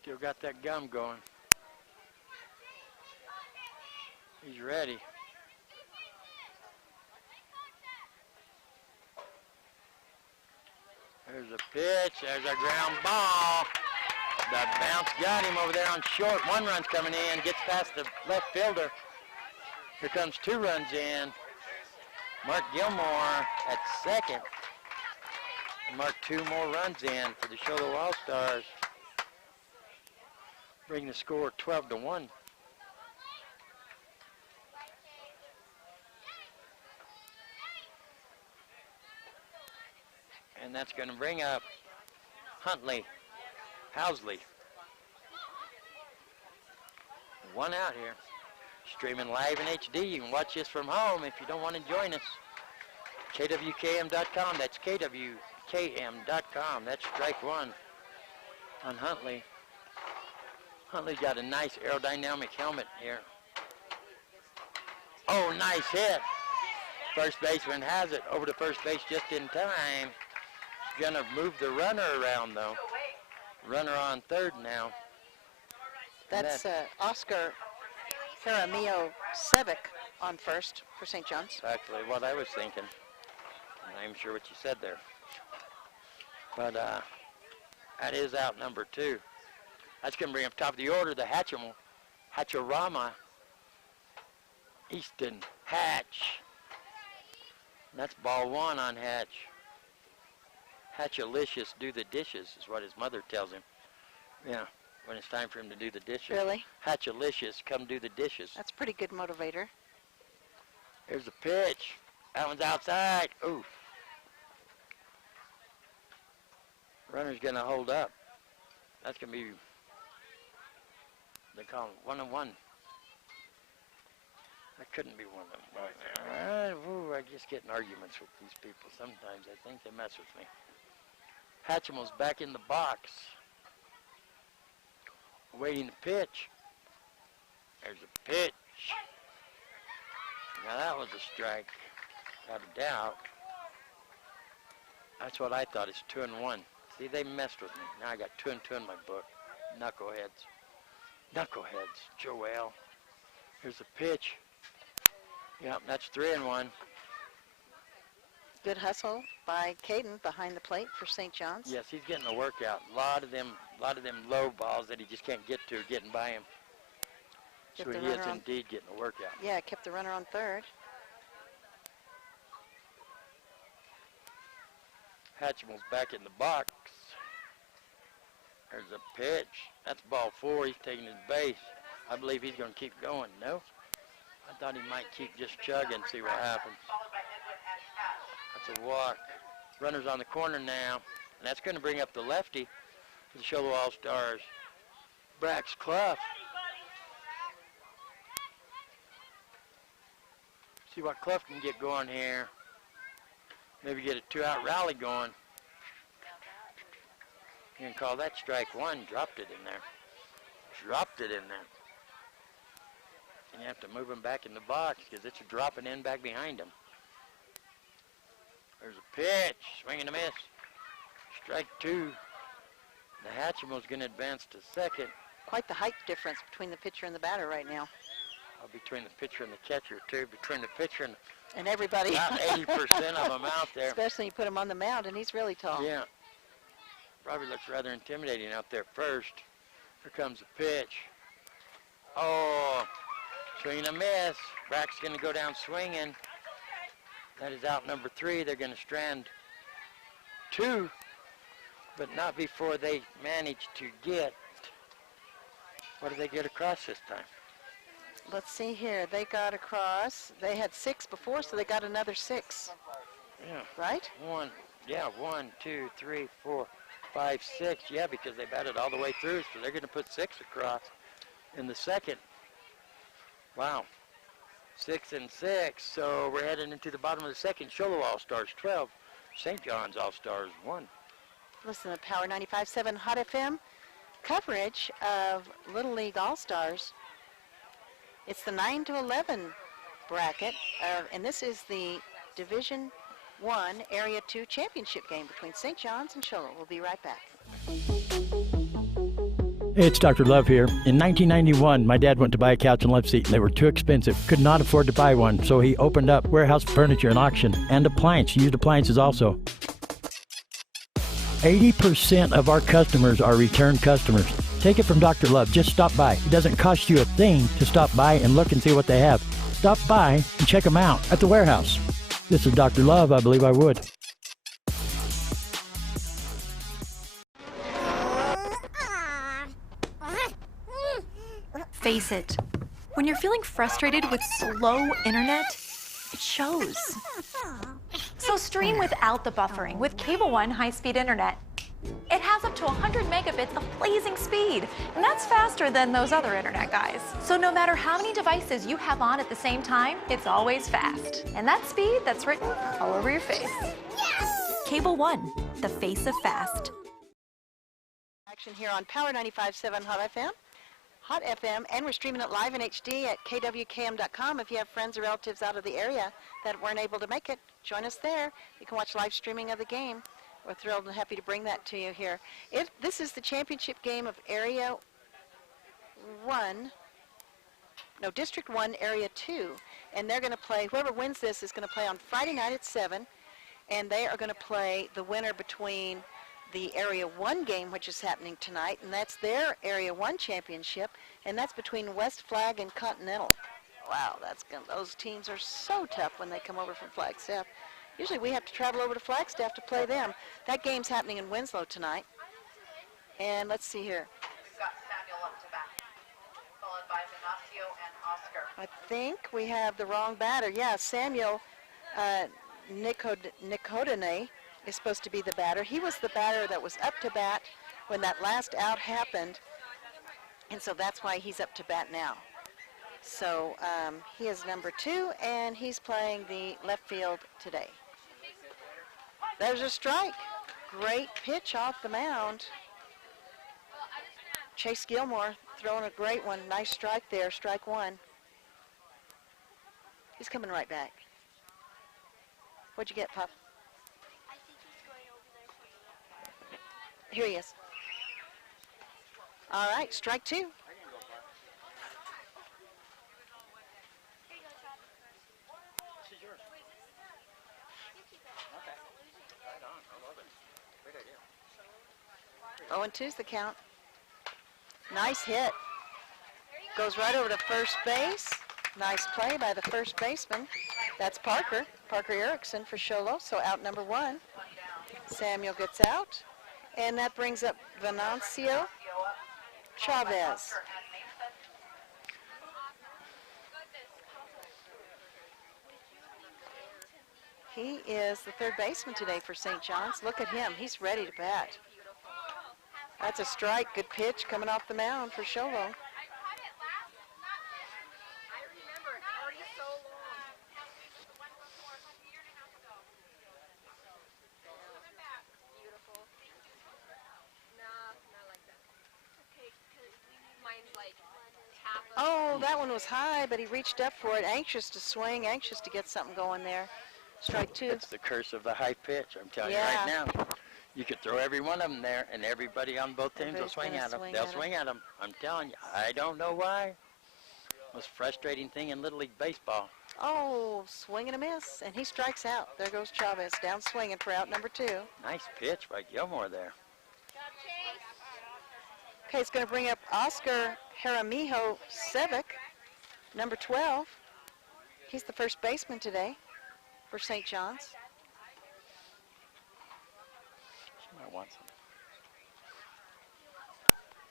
Still got that gum going. He's ready. There's a pitch. There's a ground ball. The bounce got him over there on short. One run's coming in. Gets past the left fielder. Here comes 2 runs in. Mark Gilmore at second. Mark 2 more runs in for the Sholo Allstars. Bring the score 12-1. And that's going to bring up Housley. One out here. Streaming live in HD. You can watch this from home if you don't want to join us. KWKM.com. That's KWKM.com. That's strike one on Huntley. Huntley's got a nice aerodynamic helmet here. Oh, nice hit. First baseman has it over to first base just in time. He's going to move the runner around, though. Runner on third now. That's Oscar Jaramillo Sevic on first for St. John's. Exactly what I was thinking. I'm not even sure what you said there. But that is out number 2. That's going to bring up top of the order the Hatcharama Easton Hatch. That's ball 1 on Hatch. Hatchalicious do the dishes is what his mother tells him. Yeah, when it's time for him to do the dishes. Really? Hatchalicious, come do the dishes. That's a pretty good motivator. There's a pitch. That one's outside. Oof. Runner's going to hold up. That's going to be, they call it 1-1. That couldn't be 1-1. I just get in arguments with these people sometimes. I think they mess with me. Hatchimel's back in the box. Waiting to pitch. There's a pitch. Now that was a strike. Without a doubt. That's what I thought. It's 2-1. See, they messed with me. Now I got 2-2 in my book. Knuckleheads. Knuckleheads. Joel. Here's a pitch. Yep, that's 3-1. Good hustle by Caden behind the plate for St. John's. Yes, he's getting a workout. A lot of them low balls that he just can't get to getting by him. So he is indeed getting a workout. Yeah, kept the runner on third. Hatchimel's back in the box. There's a pitch. That's ball 4. He's taking his base. I believe he's going to keep going. No? I thought he might keep just chugging, see what happens. That's a walk. Runner's on the corner now. And that's going to bring up the lefty for the Sholo All-Stars, Brax Clough. See what Clough can get going here. Maybe get a 2-out rally going. You can call that strike one. Dropped it in there. Dropped it in there. And you have to move him back in the box because it's dropping in back behind him. There's a pitch. Swing and a miss. Strike two. The Hatchimals going to advance to second. Quite the height difference between the pitcher and the batter right now. Between the pitcher and the catcher, too. Between the pitcher and everybody. about 80% of them out there. Especially when you put him on the mound, and he's really tall. Yeah. Probably looks rather intimidating out there first. Here comes the pitch. Oh, swing and a miss. Brack's going to go down swinging. That is out number 3. They're going to strand 2, but not before they manage to get. What did they get across this time? Let's see here. They got across. They had 6 before, so they got another 6. Yeah. Right? 1, 2, 3, 4, 5, 6. Yeah, because they batted all the way through, so they're going to put 6 across in the second. Wow. 6 and 6. So we're heading into the bottom of the second. Sholo All-Stars 12. St. John's All-Stars 1. Listen to Power 95.7 Hot FM coverage of Little League All-Stars. It's the 9 to 11 bracket, and this is the Division 1 Area 2 championship game between St. John's and Sholo. We'll be right back. It's Dr. Love here. In 1991, my dad went to buy a couch and love seat, and they were too expensive. Could not afford to buy one, so he opened up warehouse furniture and auction, and used appliances also. 80% of our customers are return customers. Take it from Dr. Love. Just stop by. It doesn't cost you a thing to stop by and look and see what they have. Stop by and check them out at the warehouse. This is Dr. Love. I believe I would. Face it. When you're feeling frustrated with slow internet, it shows. So stream without the buffering with Cable One high-speed internet. It has up to 100 megabits of blazing speed, and that's faster than those other internet guys. So no matter how many devices you have on at the same time, it's always fast. And that speed, that's written all over your face. Yes! Cable One, the face of fast. Action here on Power 95.7 Hot FM, and we're streaming it live in HD at kwkm.com. If you have friends or relatives out of the area that weren't able to make it, join us there. You can watch live streaming of the game. We're thrilled and happy to bring that to you here. This is the championship game of Area 1, no, District 1, Area 2, and they're going to play, whoever wins this is going to play on Friday night at 7, and they are going to play the winner between the Area 1 game, which is happening tonight, and that's their Area 1 championship, and that's between West Flag and Continental. Wow, those teams are so tough when they come over from Flagstaff. Usually we have to travel over to Flagstaff to play them. That game's happening in Winslow tonight. And let's see here. We've got Samuel up to bat, followed by Ignacio and Oscar. I think we have the wrong batter. Yeah, Samuel Nicodene is supposed to be the batter. He was the batter that was up to bat when that last out happened. And so that's why he's up to bat now. So he is number 2, and he's playing the left field today. There's a strike. Great pitch off the mound. Chase Gilmore throwing a great one. Nice strike there, strike 1. He's coming right back. What'd you get, Pup? I think he's going over there. Here he is. All right, strike 2. Oh, and 2's the count. Nice hit. Goes right over to first base. Nice play by the first baseman. That's Parker Erickson for Sholo, so out number 1. Samuel gets out, and that brings up Venancio Chavez. He is the third baseman today for St. John's. Look at him. He's ready to bat. That's a strike. Good pitch coming off the mound for Sholo. I remember, it's already so long. The one before, like a year and a half ago. Beautiful. No, Oh, that one was high, but he reached up for it, anxious to swing, anxious to get something going there. Strike two. It's the curse of the high pitch. I'm telling Yeah. you right now. You could throw every one of them there, and everybody on both teams will Everybody's swing gonna at them. swing They'll at 'em. swing at them. I'm telling you. I don't know why. Most frustrating thing in Little League baseball. Oh, swing and a miss, and he strikes out. There goes Chavez down swinging for out number two. Nice pitch by Gilmore there. Okay, it's going to bring up Oscar Jaramillo Sevic, number 12. He's the first baseman today for St. John's. She might want some.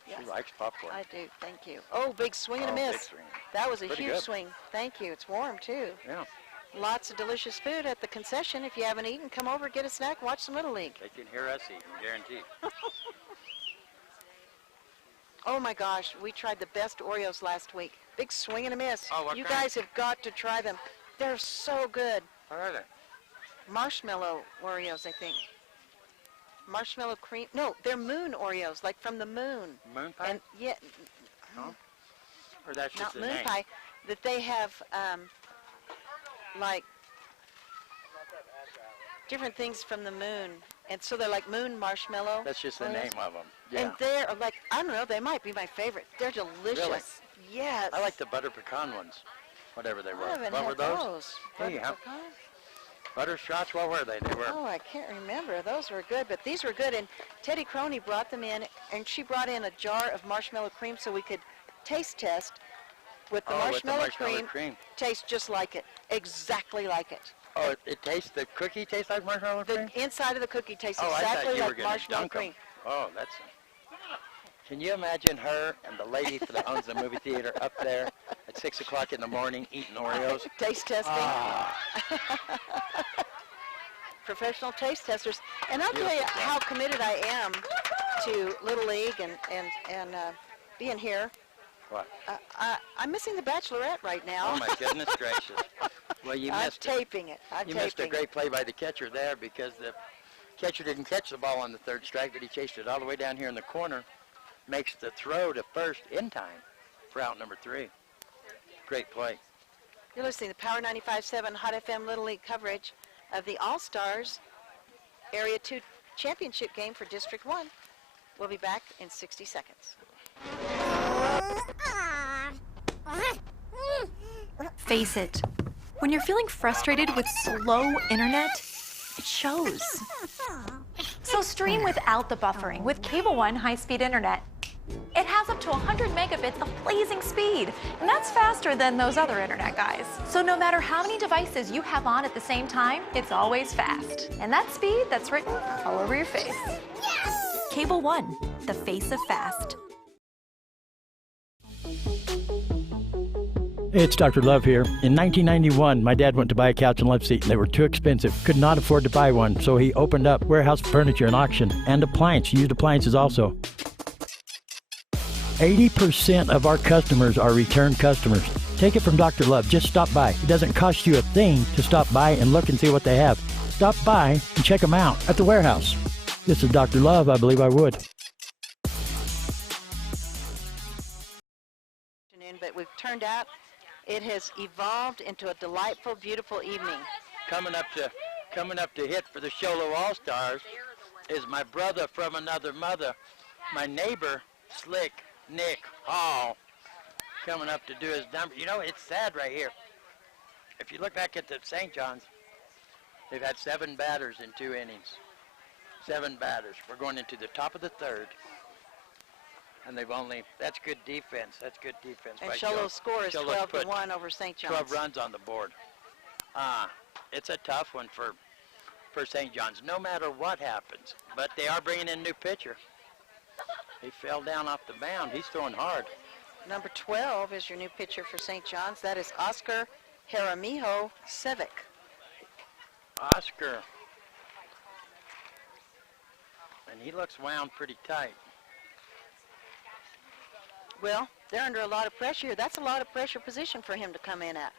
Yes, She likes popcorn. I do, thank you. Oh, big swing and a Big miss. swing. That was a Pretty huge good. swing. Thank you. It's warm, too. Yeah, Lots of delicious food at the concession. If you haven't eaten, come over, get a snack, watch some Little League. they can hear us eating, guaranteed. Oh my gosh, we tried the best Oreos last week. Big swing and a miss. Oh, what you kind? guys have got to try them. They're so good. How are they? Marshmallow Oreos, I think. Marshmallow cream. No, they're moon Oreos, like from the moon. Moon pie? And yeah, No? Or that's just not the moon name? pie. That they have like different things from the moon, and so they're like moon marshmallow. That's just the Oreos. name of them. Yeah. And they're like, I don't know, they might be my favorite. They're delicious. Really? Yes. I like the butter pecan ones, whatever they I were. haven't What had were those? Butter Hey, huh? pecan? Butterscotch? What were they? They were. Oh, I can't remember. Those were good, but these were good. And Teddy Crony brought them in, and she brought in a jar of marshmallow cream so we could taste test with the Oh, with the marshmallow, marshmallow cream. Tastes just like it, exactly like it. Oh, it tastes, the cookie tastes like marshmallow The cream? inside of the cookie tastes Oh, I thought exactly you were like going to marshmallow dunk 'em. cream. Oh, that's... Can you imagine her and the lady that owns the movie theater up there at 6 o'clock in the morning eating Oreos? Taste testing. Ah, Professional taste testers. And I'll tell you Beautiful. how committed I am to Little League and being here. what? I'm missing the Bachelorette right now. Oh, my goodness gracious. Well, you I'm missed it. taping it. I'm You taping missed a great play by the catcher there because the catcher didn't catch the ball on the third strike, but he chased it all the way down here in the corner. Makes the throw to first in time for out number 3. Great play. You're listening to Power 95.7 Hot FM Little League coverage of the Allstars Area 2 Championship game for District 1. We'll be back in 60 seconds. Face it, when you're feeling frustrated with slow internet, it shows. So stream without the buffering with Cable One high-speed internet. It has up to 100 megabits of blazing speed, and that's faster than those other internet guys. So no matter how many devices you have on at the same time, it's always fast. And that speed, that's written all over your face. Cable One, the face of fast. It's Dr. Love here. In 1991, my dad went to buy a couch and love seat, and they were too expensive. Could not afford to buy one, so he opened up warehouse furniture and auction, and used appliances also. 80% of our customers are return customers. Take it from Dr. Love. Just stop by. It doesn't cost you a thing to stop by and look and see what they have. Stop by and check them out at the warehouse. This is Dr. Love. I believe I would. But we've turned out it has evolved into a delightful, beautiful evening. Coming up to hit for the Sholo All-Stars is my brother from another mother, my neighbor, Slick Nick Hall, coming up to do his number. You know, it's sad right here. If you look back at the St. John's, they've had 7 batters in 2 innings. 7 batters. We're going into the top of the 3rd. And they've only, that's good defense. That's good defense. And by Sholo's score is Sholo's 12-1 over St. John's. 12 runs on the board. It's a tough one for St. John's, no matter what happens. But they are bringing in a new pitcher. He fell down off the mound. He's throwing hard. Number 12 is your new pitcher for St. John's. That is Oscar Jaramillo Sevic. Oscar. And he looks wound pretty tight. Well, they're under a lot of pressure. That's a lot of pressure position for him to come in at.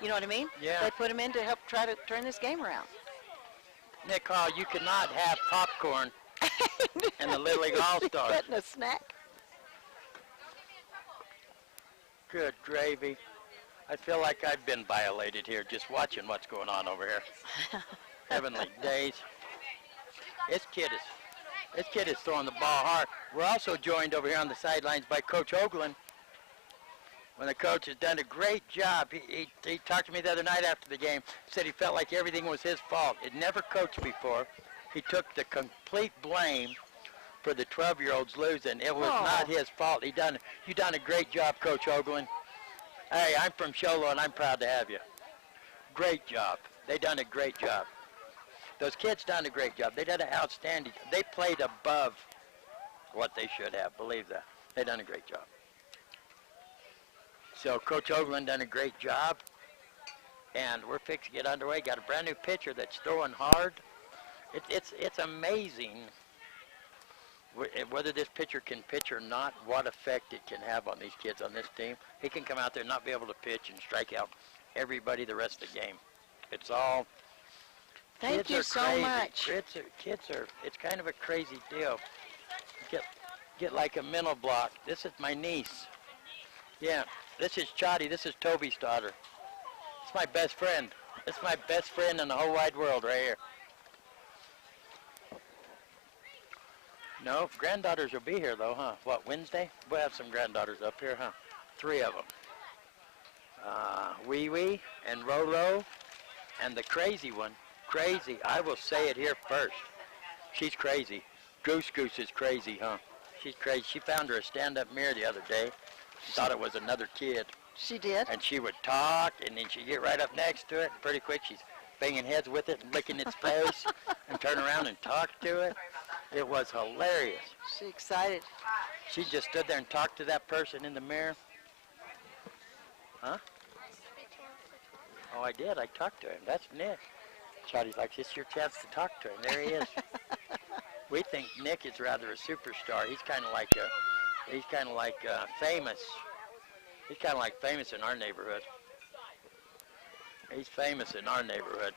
You know what I mean? Yeah. They put him in to help try to turn this game around. Nick Hall, you cannot have popcorn in the Little League All-Stars. Getting a snack. Good gravy. I feel like I've been violated here just watching what's going on over here. Heavenly days. This kid is throwing the ball hard. We're also joined over here on the sidelines by Coach Hoagland. When the coach has done a great job, he talked to me the other night after the game, said he felt like everything was his fault. He'd never coached before. He took the complete blame for the 12-year-olds losing. It was not his fault. You done a great job, Coach Hoagland. Hey, I'm from Show Low, and I'm proud to have you. Great job. They done a great job. Those kids done a great job. They did an outstanding. They played above what they should have. Believe that. They done a great job. So Coach Hoagland done a great job, and we're fixing to get underway. Got a brand new pitcher that's throwing hard. It's amazing whether this pitcher can pitch or not, what effect it can have on these kids on this team. He can come out there and not be able to pitch and strike out everybody the rest of the game. It's all. Thank you so much. It's kind of a crazy deal. Get like a mental block. This is my niece. Yeah, this is Chotty. This is Toby's daughter. It's my best friend. It's my best friend in the whole wide world right here. No, granddaughters will be here though, huh? What, Wednesday? We'll have some granddaughters up here, huh? 3 of them. Wee Wee and Rolo and the crazy one. Crazy. I will say it here first. She's crazy. Goose is crazy, huh? She's crazy. She found her a stand-up mirror the other day. She thought it was another kid. She did? And she would talk, and then she'd get right up next to it, and pretty quick she's banging heads with it and licking its face and turn around and talk to it. It was hilarious. She excited. She just stood there and talked to that person in the mirror. Huh? Oh, I did. I talked to him. That's Nick. Chotty's like, it's your chance to talk to him. There he is. We think Nick is rather a superstar. He's kind of like famous. He's kind of like famous in our neighborhood. He's famous in our neighborhood.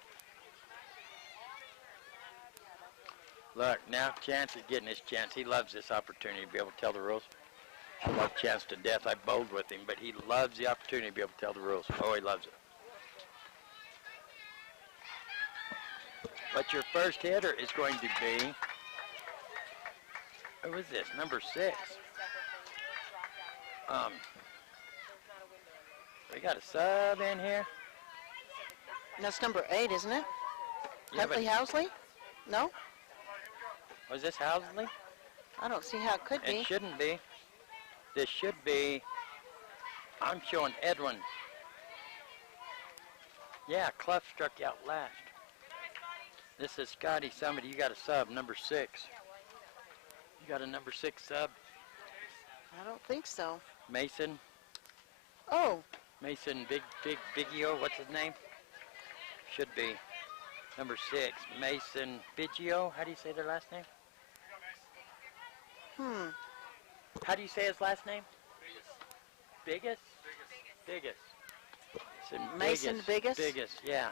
Look, now Chance is getting his chance. He loves this opportunity to be able to tell the rules. I love Chance to death. I bowled with him, but he loves the opportunity to be able to tell the rules. Oh, he loves it. But your first hitter is going to be, who is this? Number 6. We got a sub in here. That's number 8, isn't it? Yeah, Huntley Housley? No? Was this Housley? I don't see how it could be. It shouldn't be. This should be, I'm showing Edwin. Yeah, Clough struck you out last. This is Scotty. Somebody, you got a sub, number 6. You got a number 6 sub? I don't think so. Mason. Oh. Mason Biggio, what's his name? Should be. Number 6, Mason Biggio. How do you say their last name? How do you say his last name? Biggest? Mason Biggest? Biggest, yeah.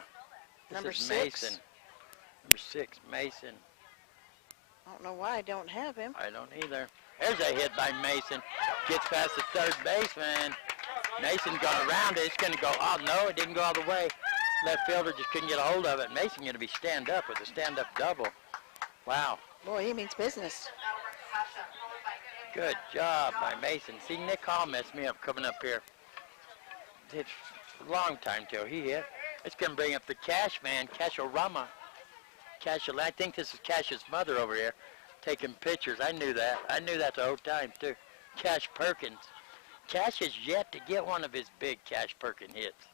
Number This is 6? Mason. Number 6, Mason. I don't know why I don't have him. I don't either. There's a hit by Mason. Gets past the third baseman. Mason's going around it. It's going to go, oh no, it didn't go all the way. Left fielder just couldn't get a hold of it. Mason going to be stand up with a stand-up double. Wow. Boy, he means business. Good job by Mason. See, Nick Hall messed me up coming up here. It's a long time till he hit. It's going to bring up the Cash man, Cash-O-Rama. I think this is Cash's mother over here taking pictures. I knew that. I knew that the whole time, too. Cash Perkins. Cash has yet to get one of his big Cash Perkins hits.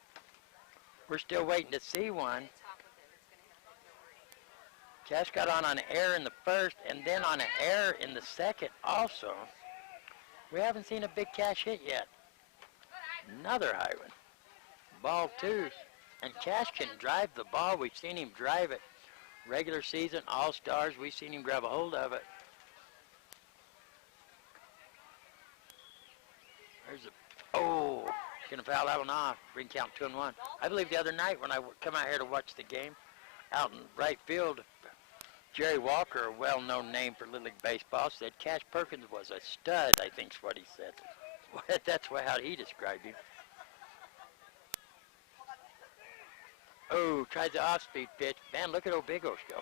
We're still waiting to see one. Cash got on an error in the first and then on an error in the second also. We haven't seen a big Cash hit yet. Another high one. Ball 2. And Cash can drive the ball. We've seen him drive it. Regular season, All-Stars, we've seen him grab a hold of it. There's a, oh, going to foul that one off. Bring count 2-1. I believe the other night when I come out here to watch the game, out in right field, Jerry Walker, a well-known name for Little League Baseball, said Cash Perkins was a stud, I think is what he said. That's how he described him. Oh, tries the off-speed pitch. Man, look at old Big O's go.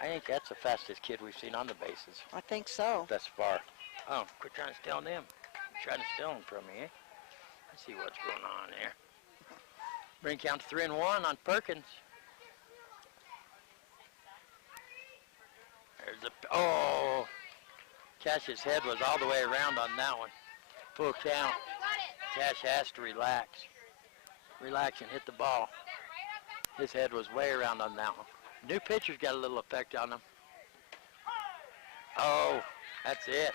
I think that's the fastest kid we've seen on the bases I think so. thus far. Oh, quit trying to steal them. Trying to steal them from me, eh? Let's see what's going on there. Bring count to 3-1 on Perkins. There's a, oh, Cash's head was all the way around on that one. Full count. Cash has to relax. Relax and hit the ball. His head was way around on that one. New pitcher's got a little effect on him. Oh, that's it.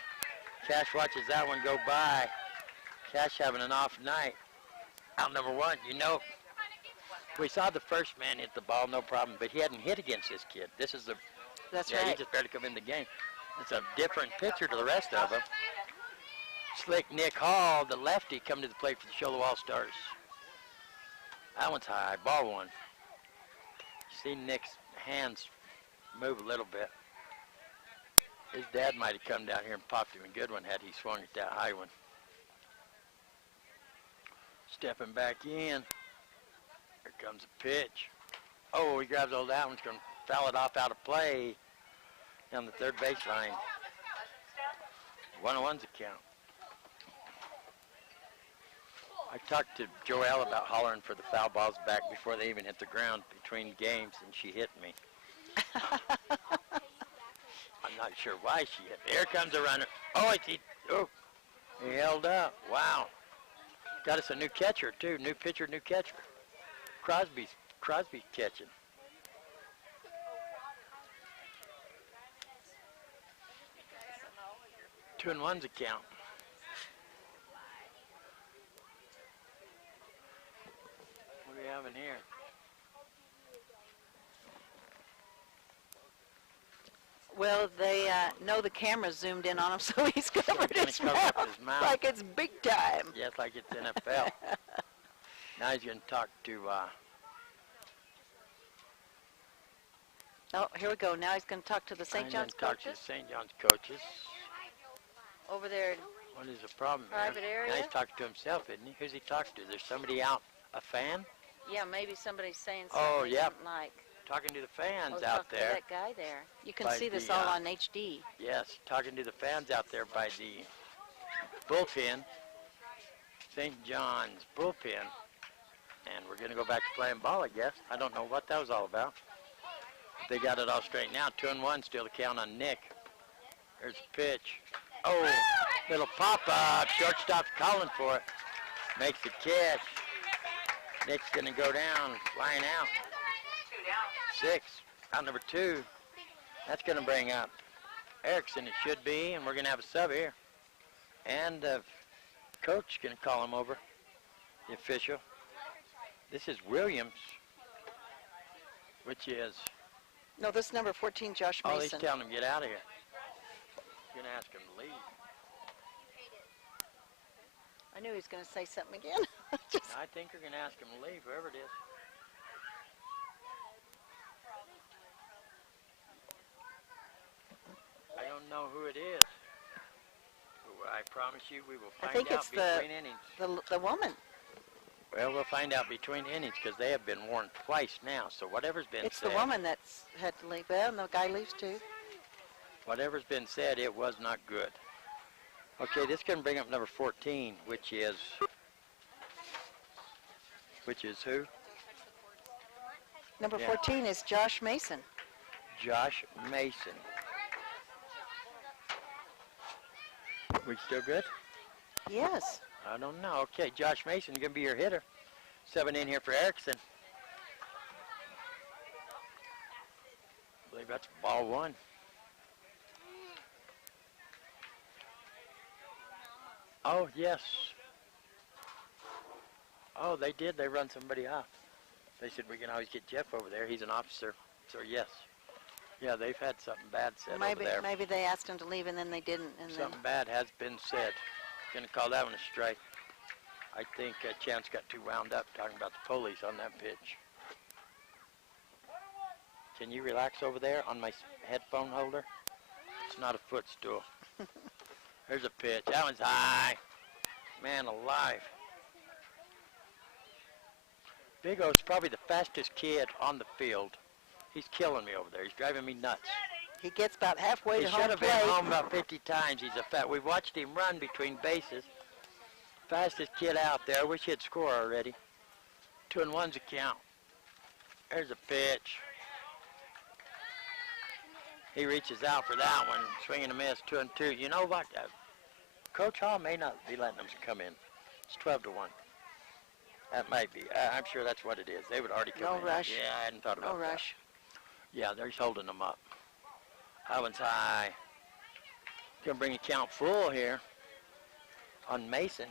Cash watches that one go by. Cash having an off night. Out number 1, you know, we saw the first man hit the ball, no problem, but he hadn't hit against this kid. This is the, That's yeah, right. he just barely come in the game. It's a different pitcher to the rest of them. Slick Nick Hall, the lefty, come to the plate for the Show Allstars. That one's high, ball 1. You see Nick's hands move a little bit. His dad might have come down here and popped him a good one had he swung at that high one. Stepping back in. Here comes a pitch. Oh, he grabs hold of that one's going to foul it off out of play down the third baseline. 1-1's a count. I talked to Joelle about hollering for the foul balls back before they even hit the ground between games, and she hit me. I'm not sure why she hit me. Here comes a runner. Oh, he held up. Wow. Got us a new catcher, too. New pitcher, new catcher. Crosby's catching. Two and one's a count. What are we having here? Well, they know the camera zoomed in on him, so he's covered Gonna his cover mouth, up his mouth. like it's big time. Yes, like it's NFL. Now he's going to talk to, Oh, here we go. Now he's going to talk to the St. John's talk to coaches the St. John's coaches. over there. What is the problem here? Private area? Now he's talking to himself, isn't he? Who's he talking to? There's somebody out, a fan? Yeah, maybe somebody's saying Oh, something, yep. something like, Talking to the I fans was out talking there. to that guy there. You can By see this the, all on HD. Yes, talking to the fans out there by the bullpen, St. John's bullpen. And we're going to go back to playing ball, I guess. I don't know what that was all about. They got it all straightened out. 2-1, still the count on Nick. There's a pitch. Oh, little pop-up. Shortstop's calling for it. Makes the catch. Nick's going to go down, flying out. 6, out number 2. That's going to bring up Erickson, it should be, and we're going to have a sub here. And the coach is going to call him over, the official. This is Williams, which is, No, this is number 14, Josh oh, he's Mason. telling him get out of here. Going to ask him to leave. I knew he was going to say something again. Just, I think we're going to ask him to leave, whoever it is. I don't know who it is. I promise you we will I find think out it's the, between innings. the woman. Well, we'll find out between innings because they have been warned twice now. So whatever's been It's said, the woman that's had to leave. Well, and the guy leaves too. whatever's been said, it was not good. Okay, this can bring up number 14, which is who? Number Yeah. 14 is Josh Mason. Josh Mason. We still good? Yes. I don't know. Okay, Josh Mason going to be your hitter. 7 in here for Erickson. I believe that's ball 1. Oh, yes. Oh, they did. They run somebody off. They said we can always get Jeff over there. He's an officer. So, yes. Yeah, they've had something bad said over there. Maybe they asked him to leave and then they didn't. And Something bad has been said. Going to call that one a strike. I think Chance got too wound up talking about the police on that pitch. Can you relax over there on my headphone holder? It's not a footstool. There's a pitch. That one's high. Man alive. Big O's probably the fastest kid on the field. He's killing me over there. He's driving me nuts. He gets about halfway He to should home have been plate. home about 50 times. He's a fat. We've watched him run between bases. Fastest kid out there. I wish he'd score already. 2-1's a count. There's a pitch. He reaches out for that one. Swing and a miss. 2-2. You know what? Coach Hall may not be letting them come in. It's 12-1. That might be. I'm sure that's what it is. They would already come in. No rush. Yeah, I hadn't thought about No that. rush. Yeah, they're just holding them up. That one's high. Gonna bring a count full here on Mason.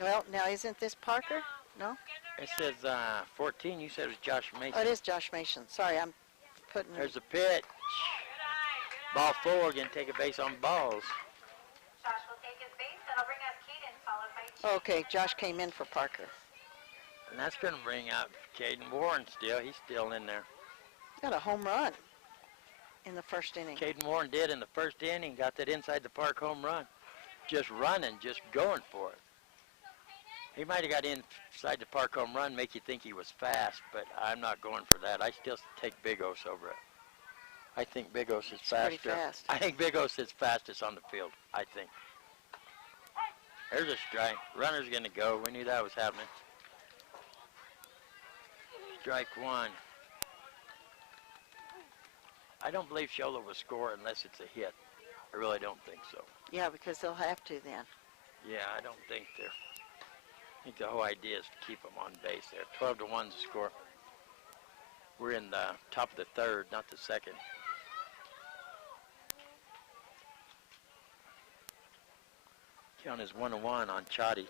Well, now isn't this Parker? No? It says 14. You said it was Josh Mason. Oh, it is Josh Mason. Sorry, I'm putting... There's a pitch. Ball 4. Gonna take a base on balls. Josh will take his base. That'll bring up Caden, followed by Okay, Josh came in for Parker. And that's gonna bring up Caden Warren still. He's still in there. Got a home run in the first inning. Caden Warren did in the first inning. Got that inside the park home run. Just running, just going for it. He might have got inside the park home run, make you think he was fast, but I'm not going for that. I still take Big Os over it. I think Big Os is faster. pretty fast. I think Big Os is fastest on the field, I think. There's a strike. Runner's going to go. We knew that was happening. Strike 1. I don't believe Shola will score unless it's a hit. I really don't think so. Yeah, because they'll have to then. Yeah, I don't think they're... I think the whole idea is to keep them on base there. 12-1's the score. We're in the top of the third, not the second. Count is 1-1 on Chotty.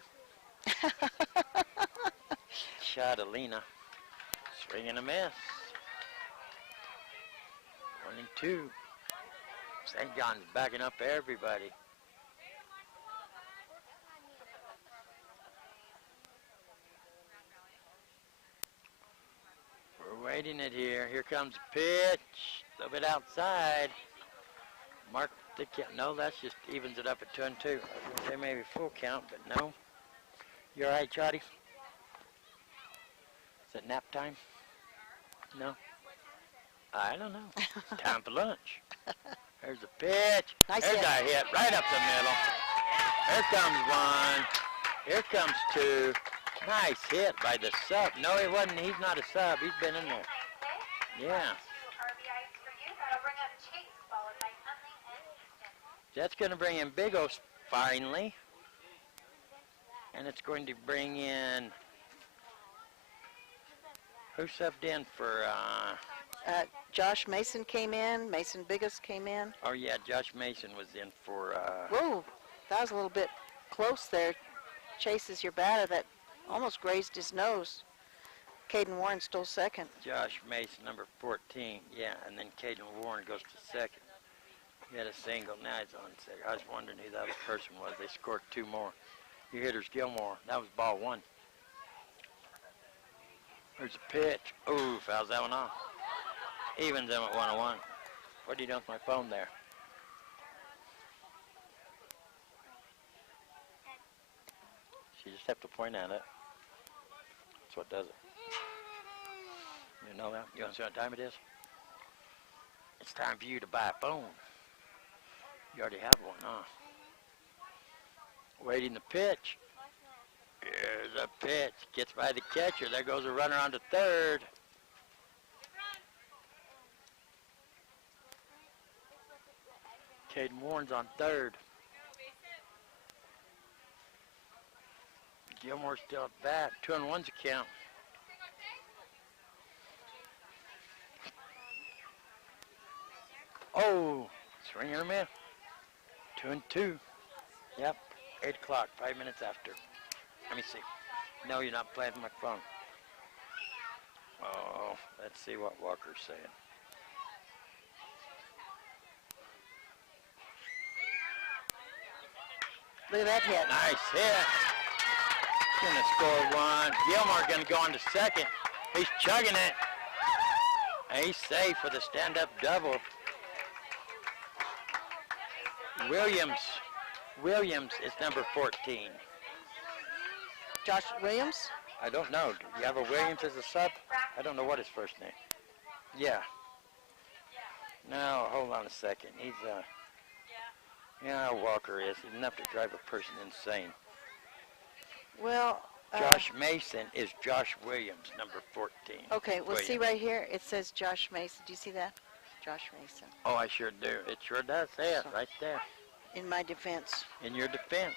Chadalina. Swing and a miss. 1-2. St. John's backing up everybody. We're waiting it here. Here comes a pitch. A little bit outside. Mark the count. No, that's just evens it up at 2-2. They may be full count, but no. You all right, Chotty? Is it nap time? No? I don't know. Time for lunch. There's a pitch. Nice There's hit. a hit right up the middle. Here comes 1. Here comes 2. Nice hit by the sub. No, he wasn't. He's not a sub. He's been in there. Yeah. RBIs for you. That'll bring up Chase, followed by Huntley and Houston. That's going to bring in Big O finally. And it's going to bring in... Who subbed in for... Josh Mason came in. Mason Biggest came in. Oh, yeah, Josh Mason was in for... Whoa, that was a little bit close there. Chases your batter that almost grazed his nose. Caden Warren stole second. Josh Mason, number 14. Yeah, and then Caden Warren goes to second. He had a single. Now he's on second. I was wondering who the other person was. They scored 2 more. Your hitter's Gilmore. That was ball 1. There's a pitch. Ooh, fouls that one off. Evens them at 1-1. What are you doing with my phone there? You just have to point at it. That's what does it. You know that? You want to see what time it is? It's time for you to buy a phone. You already have one, huh? Waiting the pitch. Here's a pitch. Gets by the catcher. There goes a runner on to third. Caden Warren's on third. Gilmore's still at bat. 2-1's a count. Oh, swing and a miss. 2-2. Yep, 8 o'clock, 5 minutes after. Let me see. No, you're not playing with my phone. Oh, let's see what Walker's saying. Look at that hit. Nice hit. Gonna score 1. Gilmore gonna go on to second. He's chugging it. And he's safe with a stand-up double. Williams is number 14. Josh Williams? I don't know. Do you have a Williams as a sub? I don't know what his first name. Yeah. No, hold on a second. He's Walker is enough to drive a person insane. Well, Josh Mason is Josh Williams, number 14. okay, well, see Williams. right here, it says Josh Mason. Do you see that? Josh Mason. Oh, I sure do. It sure does say it right there. In my defense. In your defense.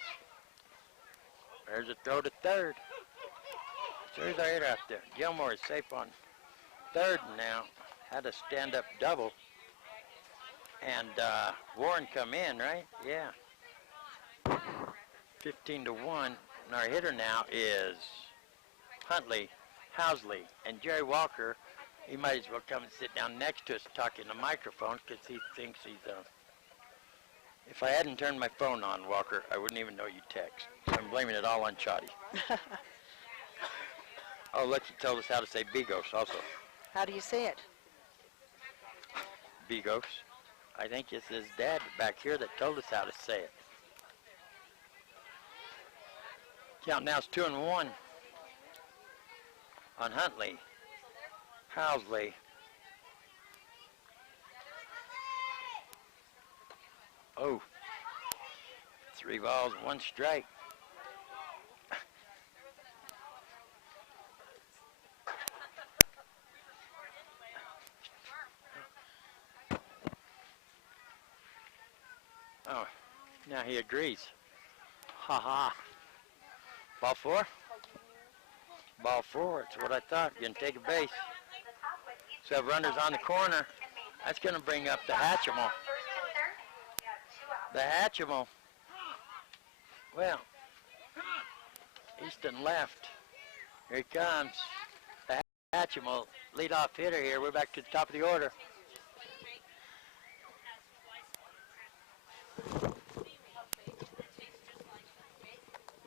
There's a throw to third. There's a hit out there. Gilmore is safe on third now. Had a stand-up double. And Warren come in, right? Yeah. 15-1. And our hitter now is Housley. And Jerry Walker, he might as well come and sit down next to us talking the microphone because he thinks he's if I hadn't turned my phone on, Walker, I wouldn't even know you text. So I'm blaming it all on Choddy. Oh, look, he told us how to say Bigos also. How do you say it? Bigos. I think it's his dad back here that told us how to say it. Count now is 2-1 on Huntley. Housley. Oh, 3 balls, 1 strike. Oh, now he agrees. Ha ha. Ball 4? Ball 4, it's what I thought. You're going to take a base. So have runners on the corner. That's going to bring up the Hatchimal. The Hatchimal. Well, Easton left. Here he comes. The Hatchimal, leadoff hitter here. We're back to the top of the order.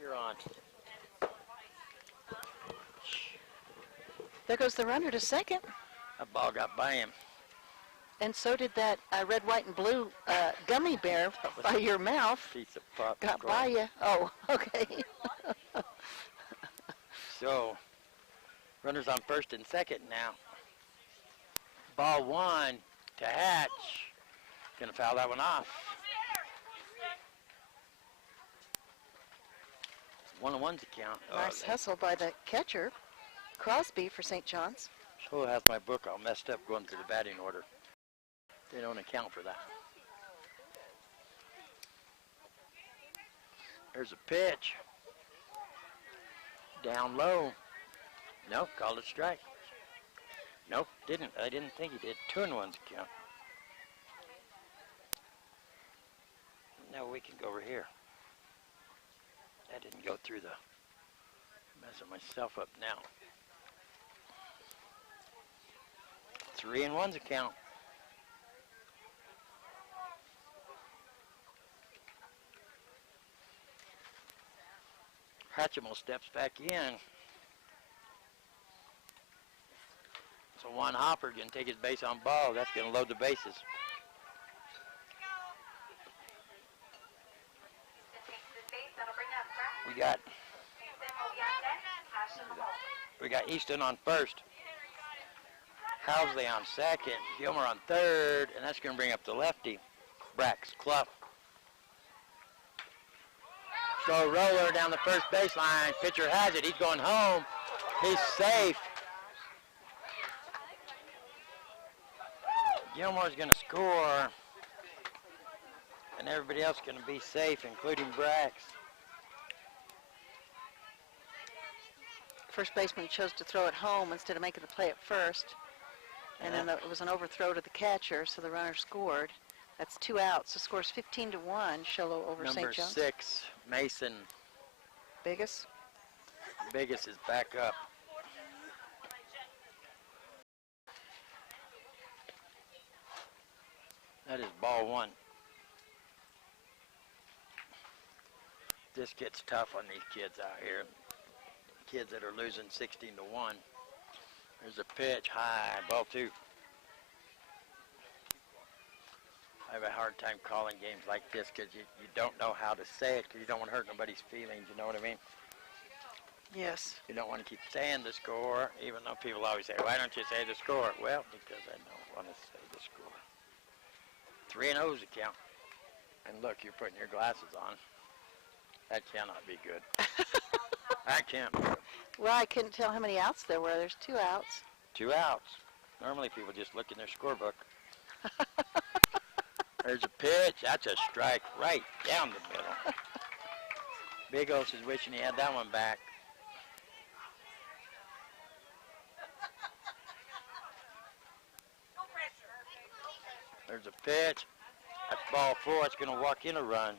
You're on. There goes the runner to second. That ball got by him. And so did that red, white, and blue gummy bear by your mouth. Piece of pop. Got by you. Oh, okay. So, runners on first and second now. Ball 1 to Hatch. Gonna foul that one off. 1-1's the count. Nice hustle by the catcher, Crosby, for St. John's. So has my book all messed up going through the batting order. They don't account for that. There's a pitch. Down low. Nope, called it strike. Nope, didn't. I didn't think he did. 2-1's count. Now we can go over here. That didn't go through the... Messing myself up now. 3-1's a count. Hatchimal steps back in. So Juan Hopper can take his base on ball. That's going to load the bases. We got Easton on first. Housley on second. Gilmer on third. And that's going to bring up the lefty, Brax Clough. So roller down the first baseline. Pitcher has it. He's going home. He's safe. Gilmore's going to score. And everybody else going to be safe, including Brax. First baseman chose to throw it home instead of making the play at first. And then it was an overthrow to the catcher, so the runner scored. That's 2 outs. The score's 15-1, Shillow over St. Number John's. 6, Mason. Biggest. Biggest is back up. That is ball 1. This gets tough on these kids out here. Kids that are losing 16-1. There's a pitch high, ball 2. I have a hard time calling games like this because you don't know how to say it because you don't want to hurt nobody's feelings, you know what I mean? Yes. You don't want to keep saying the score, even though people always say, why don't you say the score? Well, because I don't want to say the score. 3-0's the count. And look, you're putting your glasses on. That cannot be good. That can't be good. Well, I couldn't tell how many outs there were. There's 2 outs. 2 outs. Normally people just look in their scorebook. There's a pitch. That's a strike right down the middle. Big Os is wishing he had that one back. There's a pitch. That's ball 4. It's going to walk in a run.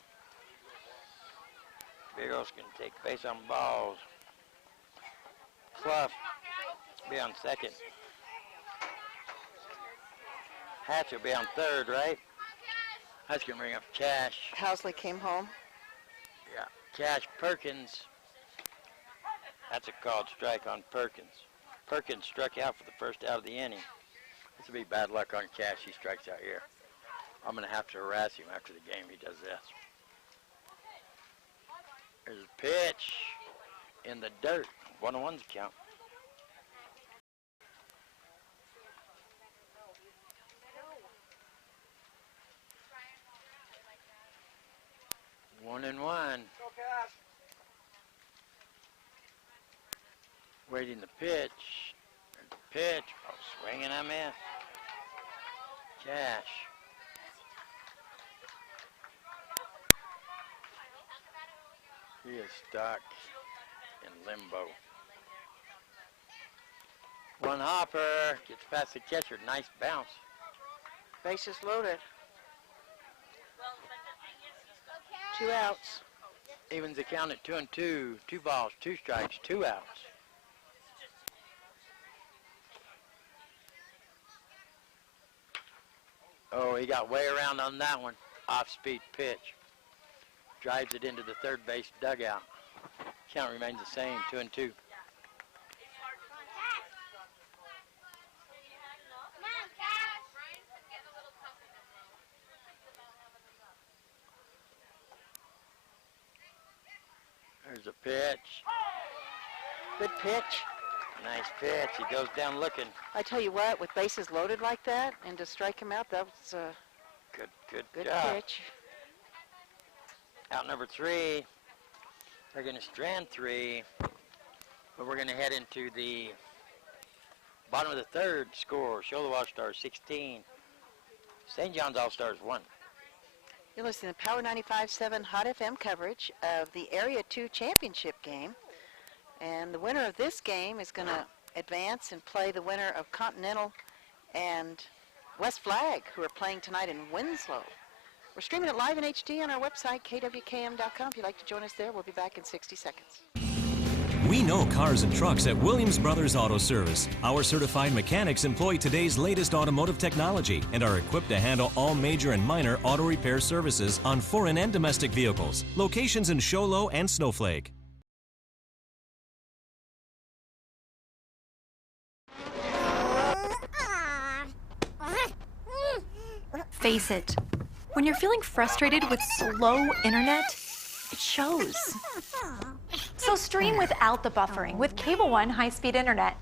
Big O's going to take base on balls. Clough be on second. Hatch will be on third, right? That's going to bring up Cash. Housley came home. Yeah, Cash Perkins. That's a called strike on Perkins. Perkins struck out for the first out of the inning. This will be bad luck on Cash. He strikes out here. I'm going to have to harass him after the game. He does this. There's a pitch in the dirt. 1-1's the count. One and one. Waiting the pitch. There's the pitch. Oh, swinging I miss. Cash. He is stuck in limbo. One hopper. Gets past the catcher. Nice bounce. Bases loaded. 2 outs. Evens the count at 2-2. 2 balls, 2 strikes, 2 outs. Oh, he got way around on that one. Off-speed pitch. Drives it into the third base dugout. Count remains the same, 2-2. There's a pitch. Good pitch. Nice pitch. He goes down looking. I tell you what, with bases loaded like that, and to strike him out, that was a Good good job. pitch. Out number 3. They're going to strand 3. But we're going to head into the bottom of the 3rd score. Show the Allstars 16. St. John's Allstars 1. You're listening to Power 95.7 Hot FM coverage of the Area 2 Championship game. And the winner of this game is going to advance and play the winner of Continental and West Flag, who are playing tonight in Winslow. We're streaming it live in HD on our website, kwkm.com. If you'd like to join us there, we'll be back in 60 seconds. We know cars and trucks at Williams Brothers Auto Service. Our certified mechanics employ today's latest automotive technology and are equipped to handle all major and minor auto repair services on foreign and domestic vehicles. Locations in Show Low and Snowflake. Face it, when you're feeling frustrated with slow internet, it shows. So stream without the buffering with Cable One high-speed internet.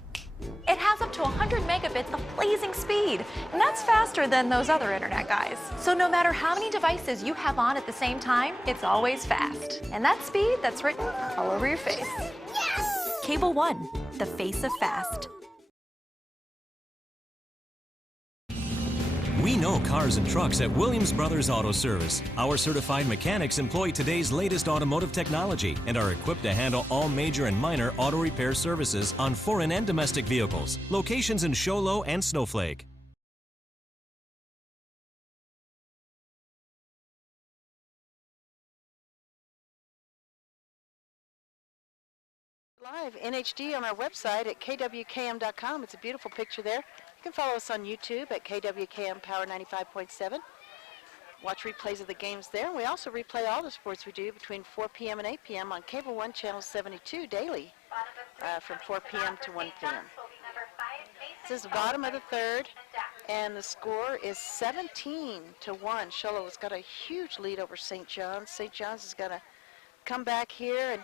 It has up to 100 megabits of blazing speed, and that's faster than those other internet guys. So no matter how many devices you have on at the same time, it's always fast. And that speed, that's written all over your face. Yes! Cable One, the face of fast. We know cars and trucks at Williams Brothers Auto Service. Our certified mechanics employ today's latest automotive technology and are equipped to handle all major and minor auto repair services on foreign and domestic vehicles. Locations in Show Low and Snowflake. Live in HD on our website at kwkm.com. It's a beautiful picture there. You can follow us on YouTube at KWKM Power 95.7. Watch replays of the games there. We also replay all the sports we do between 4 p.m. and 8 p.m. on Cable One Channel 72 daily from 4 p.m. to 1 p.m. This is the bottom of the 3rd, And the score is 17-1. Shoalo has got a huge lead over St. John's. St. John's is going to come back here, and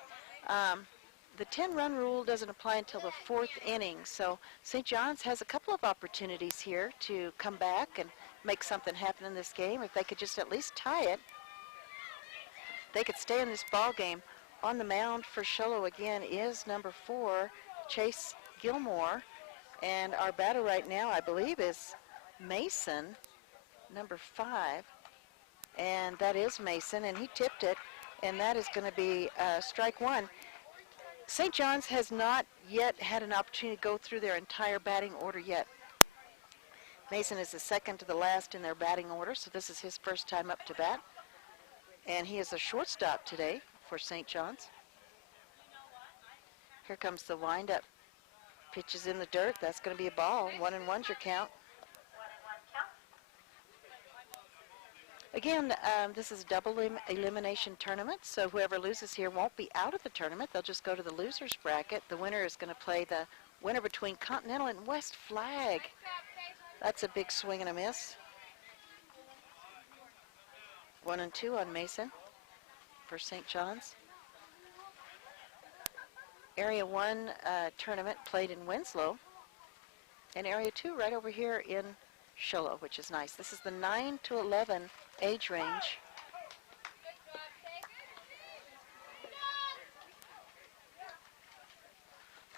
the 10-run rule doesn't apply until the 4th inning. So St. John's has a couple of opportunities here to come back and make something happen in this game. If they could just at least tie it, they could stay in this ball game. On the mound for Shoalo again is number 4, Chase Gilmore. And our batter right now, I believe, is Mason, number 5. And that is Mason, and he tipped it. And that is going to be strike 1. St. John's has not yet had an opportunity to go through their entire batting order yet. Mason is the second to the last in their batting order, so this is his first time up to bat. And he is a shortstop today for St. John's. Here comes the windup. Pitch is in the dirt. That's going to be a ball. 1-1's your count. Again, this is a double elimination tournament, so whoever loses here won't be out of the tournament. They'll just go to the loser's bracket. The winner is going to play the winner between Continental and West Flag. That's a big swing and a miss. 1-2 on Mason for St. John's. Area 1 tournament played in Winslow, and Area 2 right over here in Shoalo, which is nice. This is the 9 to 11 age range.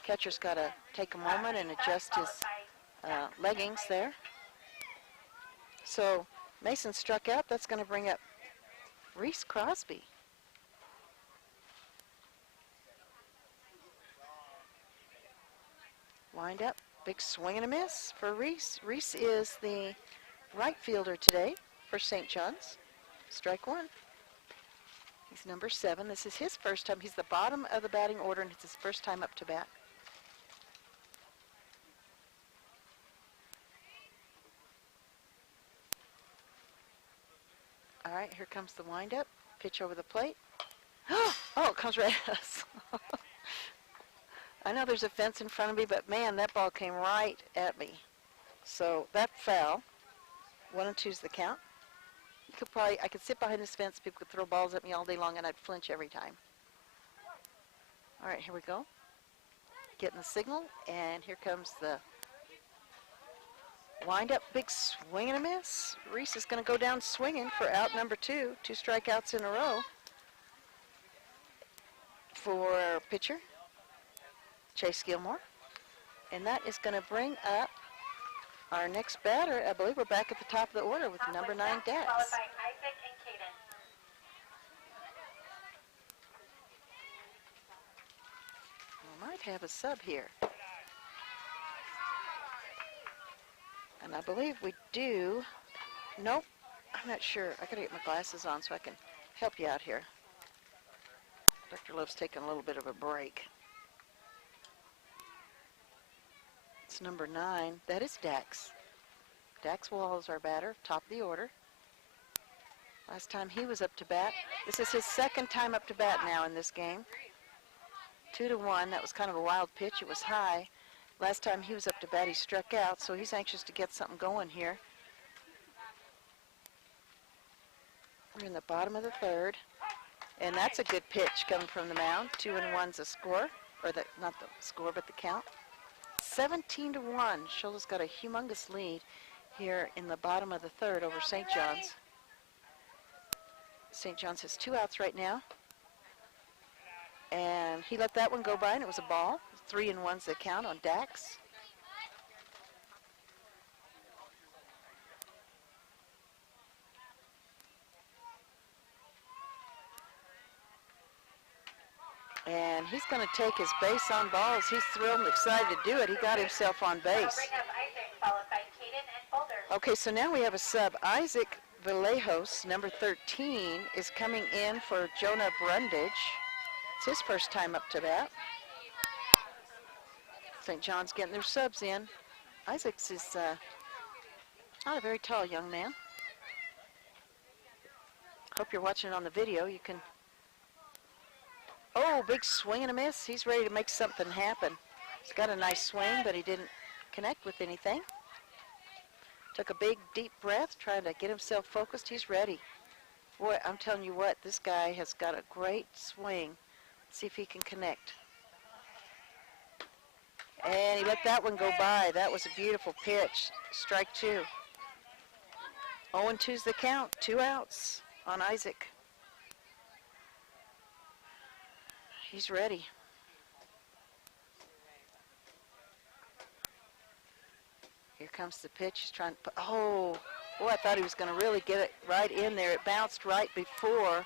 Catcher's got to take a moment and adjust his leggings there. So Mason struck out. That's going to bring up Reese Crosby. Wind up, big swing and a miss for Reese. Reese is the right fielder today for St. John's. Strike 1. He's number 7. This is his first time. He's the bottom of the batting order, and it's his first time up to bat. All right, here comes the windup. Pitch over the plate. Oh, it comes right at us. I know there's a fence in front of me, but man, that ball came right at me. So that foul. 1-2's the count. I could sit behind this fence, people could throw balls at me all day long, and I'd flinch every time. All right, here we go. Getting the signal, and here comes the wind up, big swing and a miss. Reese is going to go down swinging for out number 2. 2 strikeouts in a row for pitcher Chase Gilmore. And that is going to bring up our next batter. I believe we're back at the top of the order with number 9, Dax. We might have a sub here. And I believe we do. Nope, I'm not sure. I gotta get my glasses on so I can help you out here. Dr. Love's taking a little bit of a break. It's number 9. That is Dax. Dax Wall is our batter, top of the order. Last time he was up to bat. This is his second time up to bat now in this game. 2-1. That was kind of a wild pitch. It was high. Last time he was up to bat, he struck out, so he's anxious to get something going here. We're in the bottom of the 3rd, and that's a good pitch coming from the mound. 2-1's a score, or not the score, but the count. 17-1. Shoalo's got a humongous lead here in the bottom of the 3rd over St. John's. St. John's has 2 outs right now, and he let that one go by, and it was a ball. 3-1's the count on Dax. And he's going to take his base on balls. He's thrilled and excited to do it. He got himself on base. Okay, so now we have a sub. Isaac Vallejos, number 13, is coming in for Jonah Brundage. It's his first time up to bat. St. John's getting their subs in. Isaacs is not a very tall young man. Hope you're watching it on the video. You can... Oh, big swing and a miss. He's ready to make something happen. He's got a nice swing, but he didn't connect with anything. Took a big, deep breath, trying to get himself focused. He's ready. Boy, I'm telling you what, this guy has got a great swing. Let's see if he can connect. And he let that one go by. That was a beautiful pitch. Strike 2. 0-2's the count. 2 outs on Isaac. He's ready. Here comes the pitch. He's trying to put, oh, boy, I thought he was going to really get it right in there. It bounced right before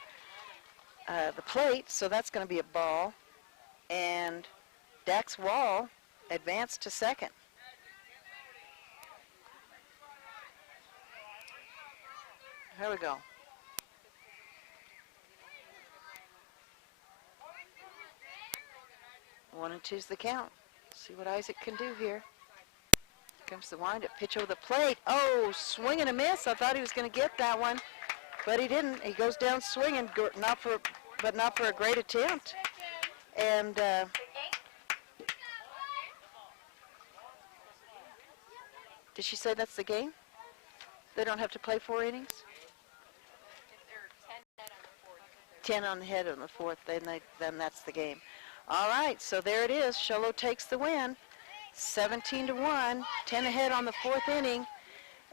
the plate, so that's going to be a ball. And Dax Wall advanced to second. Here we go. 1-2's the count. See what Isaac can do here. Comes the wind-up pitch over the plate. Oh, swing and a miss. I thought he was going to get that one, but he didn't. He goes down swinging, not for a great attempt. And did she say that's the game? They don't have to play 4 innings? 10 on the head on the fourth, then that's the game. All right, so there it is. Sholo takes the win. 17-1, 10 ahead on the 4th inning,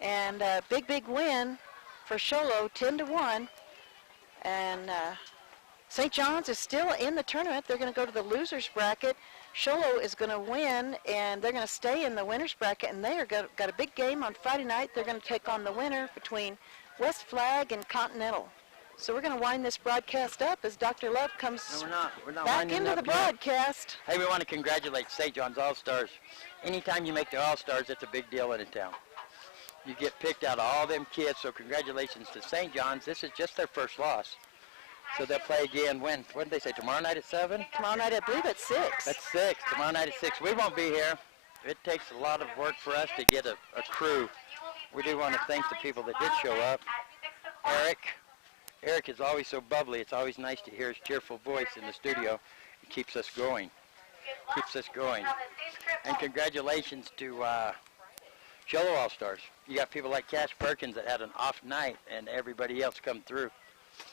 and big win for Sholo, 10-1. And St. John's is still in the tournament. They're going to go to the losers bracket. Sholo is going to win, and they're going to stay in the winners bracket. And they are got a big game on Friday night. They're going to take on the winner between West Flag and Continental. So we're going to wind this broadcast up as Dr. Love comes We're not back into the broadcast. Hey, we want to congratulate St. John's All-Stars. Anytime you make the All-Stars, it's a big deal in a town. You get picked out of all them kids, so congratulations to St. John's. This is just their first loss. So they'll play again when? What did they say, tomorrow night at 7? Tomorrow night, I believe, at 6. At 6. Tomorrow night at 6. We won't be here. It takes a lot of work for us to get a crew. We do want to thank the people that did show up. Eric is always so bubbly. It's always nice to hear his cheerful voice in the studio. It keeps us going. And congratulations to Sholo All-Stars. You got people like Cash Perkins that had an off night, and everybody else come through.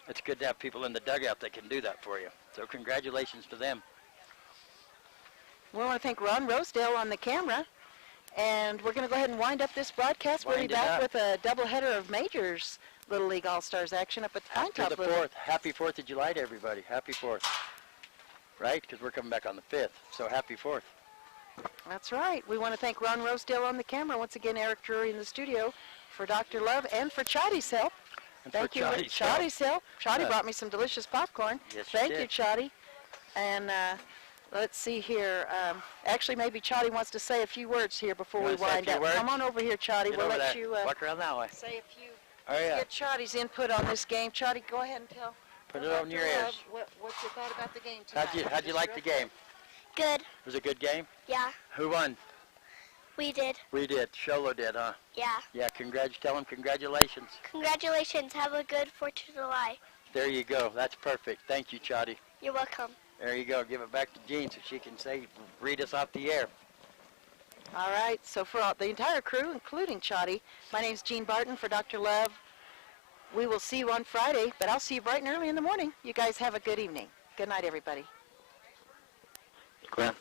It's good to have people in the dugout that can do that for you. So congratulations to them. We want to thank Ron Rosedale on the camera. And we're going to go ahead and wind up this broadcast. We'll be back with a doubleheader of Majors Little League All-Stars action up at the Pine Top. After the 4th. Happy 4th of July to everybody. Happy 4th. Right? Because we're coming back on the 5th. So happy 4th. That's right. We want to thank Ron Rosedale on the camera. Once again, Eric Drury in the studio for Dr. Love and for Chotty's help. Thank you, Chotty's help. Chotty brought me some delicious popcorn. Yes, Thank you, Chotty. And let's see here. Actually, maybe Chotty wants to say a few words here before we wind up. Come on over here, Chotty. We'll let you walk around that way. say a few. Oh, yeah. Get Chotty's input on this game. Chotty, go ahead and tell. Put it on your ears. What's your thought about the game tonight? How'd you like the game? Good. It was a good game? Yeah, Who won? we did. We did. Sholo did, huh? Yeah. Yeah, tell them congratulations. Congratulations. Have a good 4th of July. There you go. That's perfect. Thank you, Chotty. You're welcome. There you go. Give it back to Jean so she can read us off the air. All right. So for the entire crew, including Chotty, my name's Jean Barton for Dr. Love. We will see you on Friday, but I'll see you bright and early in the morning. You guys have a good evening. Good night, everybody. Glenn.